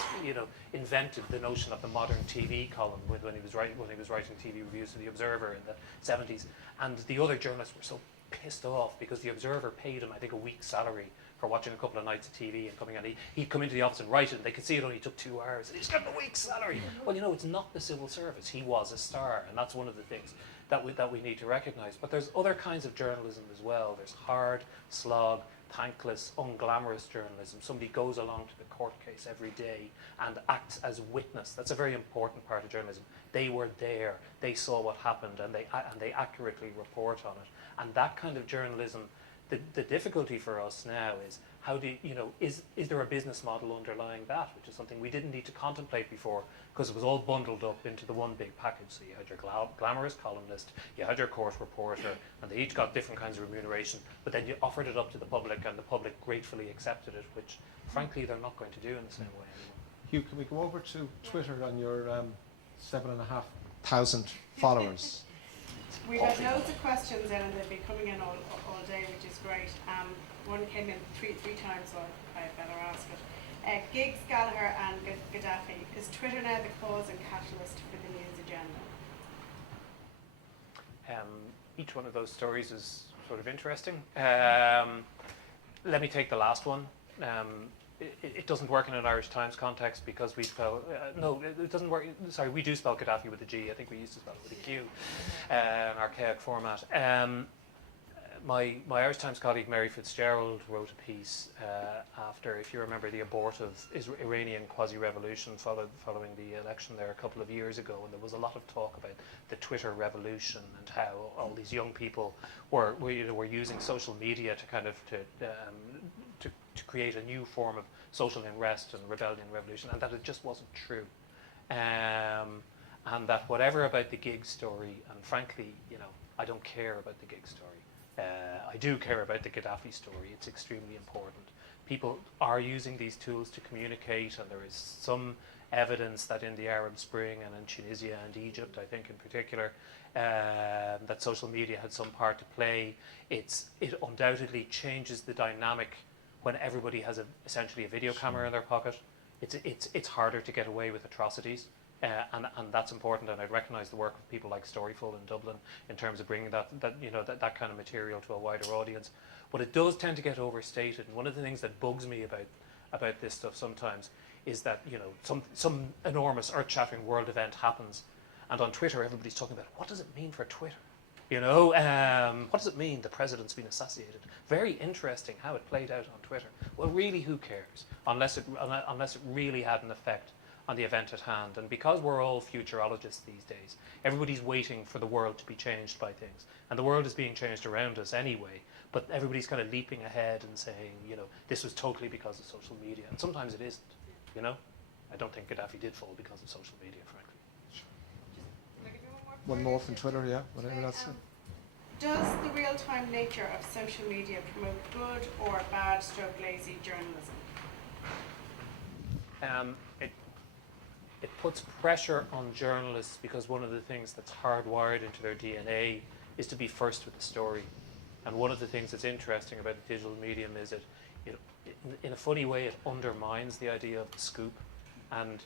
invented the notion of the modern TV column when he was writing TV reviews for the Observer in the 70s. And the other journalists were so pissed off because the Observer paid him, I think, a week's salary for watching a couple of nights of TV and coming on. He'd come into the office and write it, and they could see it only took 2 hours, and he's got a week's salary. Well, it's not the civil service. He was a star, and that's one of the things that we need to recognise. But there's other kinds of journalism as well. There's hard, slog, thankless, unglamorous journalism. Somebody goes along to the court case every day and acts as witness. That's a very important part of journalism. They were there, they saw what happened, and they accurately report on it. And that kind of journalism, the difficulty for us now is how do is there a business model underlying that, which is something we didn't need to contemplate before because it was all bundled up into the one big package. So you had your glamorous columnist, you had your court reporter, and they each got different kinds of remuneration, but then you offered it up to the public, and the public gratefully accepted it, which frankly they're not going to do in the same way anymore. Hugh, can we go over to Twitter on your 7,500 followers? We've had loads of questions in, and they've been coming in all day, which is great. One came in three times, so I better ask it. Giggs, Gallagher and Gaddafi. Is Twitter now the cause and catalyst for the news agenda? Each one of those stories is sort of interesting. Let me take the last one. It doesn't work in an Irish Times context because we spell, no, it doesn't work, sorry, we do spell Gaddafi with a G. I think we used to spell it with a Q, an archaic format. My Irish Times colleague Mary Fitzgerald wrote a piece after, if you remember, the abortive Iranian quasi-revolution following the election there a couple of years ago, and there was a lot of talk about the Twitter revolution and how all these young people were using social media to kind of to create a new form of social unrest and rebellion and revolution, and that it just wasn't true. And that whatever about the gig story, and frankly, I don't care about the gig story. I do care about the Gaddafi story. It's extremely important. People are using these tools to communicate, and there is some evidence that in the Arab Spring and in Tunisia and Egypt, I think in particular, that social media had some part to play. It undoubtedly changes the dynamic when everybody has essentially a video camera in their pocket. It's harder to get away with atrocities. And that's important, and I recognise the work of people like Storyful in Dublin in terms of bringing that kind of material to a wider audience. But it does tend to get overstated, and one of the things that bugs me about this stuff sometimes is that some enormous earth-shattering world event happens, and on Twitter everybody's talking about what does it mean for Twitter? What does it mean the president's been assassinated? Very interesting how it played out on Twitter. Well, really, who cares? Unless it really had an effect on the event at hand. And because we're all futurologists these days, everybody's waiting for the world to be changed by things. And the world is being changed around us anyway, but everybody's kind of leaping ahead and saying, this was totally because of social media. And sometimes it isn't, I don't think Gaddafi did fall because of social media, frankly. One more from Twitter, yeah, whatever that's. Does the real-time nature of social media promote good or bad / lazy journalism? It puts pressure on journalists because one of the things that's hardwired into their DNA is to be first with the story. And one of the things that's interesting about the digital medium is it in a funny way, it undermines the idea of the scoop. And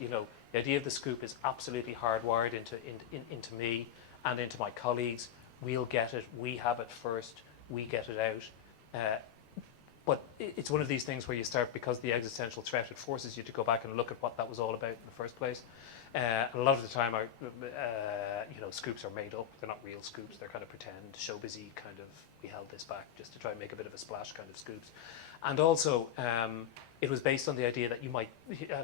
the idea of the scoop is absolutely hardwired into me and into my colleagues. We'll get it. We have it first. We get it out. But it's one of these things where you start, because the existential threat, it forces you to go back and look at what that was all about in the first place. A lot of the time, scoops are made up. They're not real scoops. They're kind of pretend, showbizy kind of, we held this back just to try and make a bit of a splash kind of scoops. And also, it was based on the idea that you might,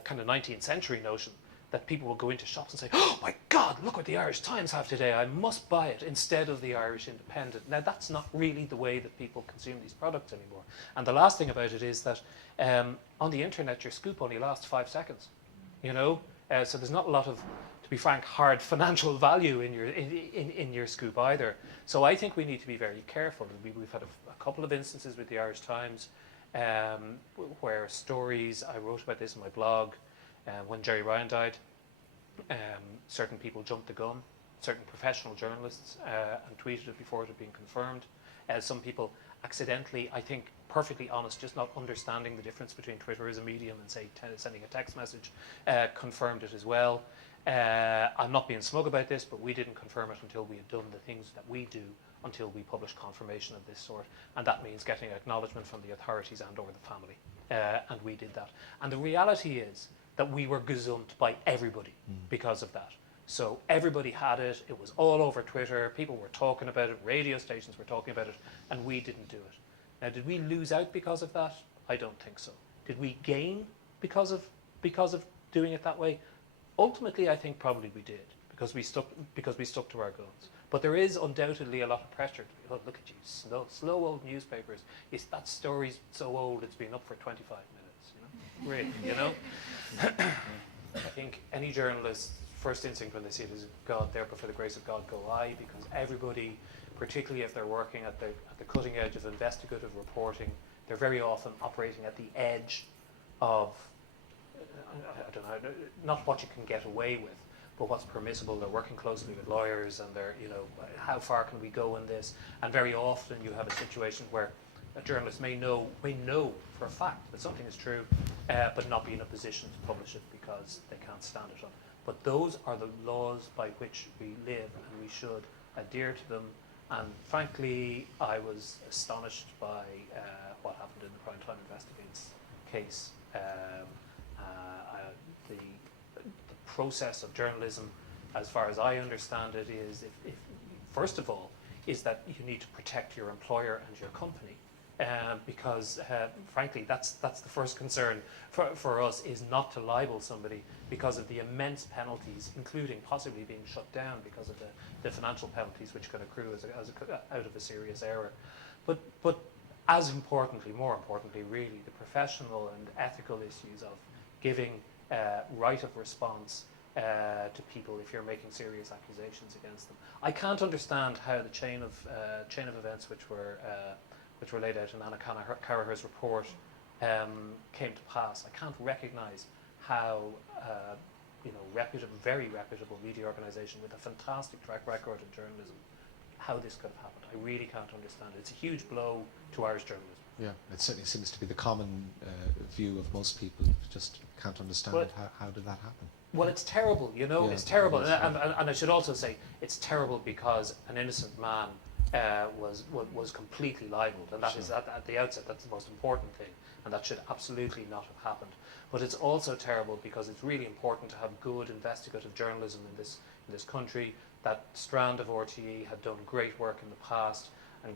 kind of 19th century notion, that people will go into shops and say, oh my God, look what the Irish Times have today, I must buy it, instead of the Irish Independent. Now that's not really the way that people consume these products anymore. And the last thing about it is that on the internet your scoop only lasts 5 seconds, so there's not a lot of, to be frank, hard financial value in your scoop either. So I think we need to be very careful. We've had a couple of instances with the Irish Times where stories, I wrote about this in my blog, when Jerry Ryan died, certain people jumped the gun, certain professional journalists, and tweeted it before it had been confirmed. Some people accidentally, I think perfectly honest, just not understanding the difference between Twitter as a medium and, say, sending a text message, confirmed it as well. I'm not being smug about this, but we didn't confirm it until we had done the things that we do, until we publish confirmation of this sort. And that means getting acknowledgement from the authorities and or the family. And we did that. And the reality is that we were gazumped by everybody because of that. So everybody had it. It was all over Twitter. People were talking about it. Radio stations were talking about it. And we didn't do it. Now, did we lose out because of that? I don't think so. Did we gain because of doing it that way? Ultimately, I think probably we did, because we stuck to our guns. But there is undoubtedly a lot of pressure. Oh, look at you, slow old newspapers. That story's so old it's been up for 25 minutes. Really, I think any journalist's first instinct when they see it is, God, there, but for the grace of God go I, because everybody, particularly if they're working at the cutting edge of investigative reporting, they're very often operating at the edge of, I don't know, not what you can get away with, but what's permissible. They're working closely with lawyers, and they're, you know, how far can we go in this? And very often you have a situation where a journalist may know for a fact that something is true, but not be in a position to publish it because they can't stand it. But those are the laws by which we live, and we should adhere to them. And frankly, I was astonished by what happened in the Primetime Investigates case. The process of journalism, as far as I understand it, is if first of all, is that you need to protect your employer and your company. Because frankly, that's the first concern for us, is not to libel somebody because of the immense penalties, including possibly being shut down because of the financial penalties which can accrue out of a serious error. But as importantly, more importantly, really, the professional and ethical issues of giving right of response to people if you're making serious accusations against them. I can't understand how the chain of events which were laid out in Anna Carraher's report came to pass. I can't recognise how very reputable media organisation with a fantastic track record in journalism, how this could have happened. I really can't understand it. It's a huge blow to Irish journalism. Yeah, it certainly seems to be the common view of most people. Just can't understand how did that happen. Well, it's terrible, you know, Yeah, it's terrible. it is, And I should also say it's terrible because an innocent man was completely libelled, and that is at the outset, that's the most important thing, and that should absolutely not have happened. But it's also terrible because it's really important to have good investigative journalism in this country. That strand of RTE had done great work in the past, and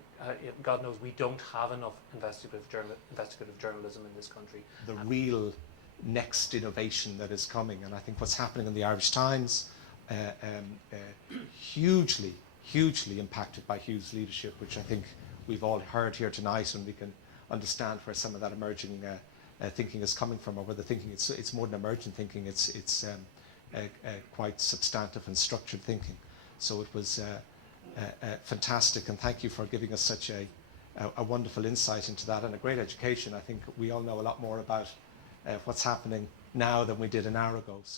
God knows we don't have enough investigative journalism in this country. The real next innovation that is coming, and I think what's happening in the Irish Times, hugely impacted by Hugh's leadership, which I think we've all heard here tonight, and we can understand where some of that emerging thinking is coming from, or where the thinking it's more than emergent thinking, it's quite substantive and structured thinking. So it was fantastic, and thank you for giving us such a wonderful insight into that and a great education. I think we all know a lot more about what's happening now than we did an hour ago. So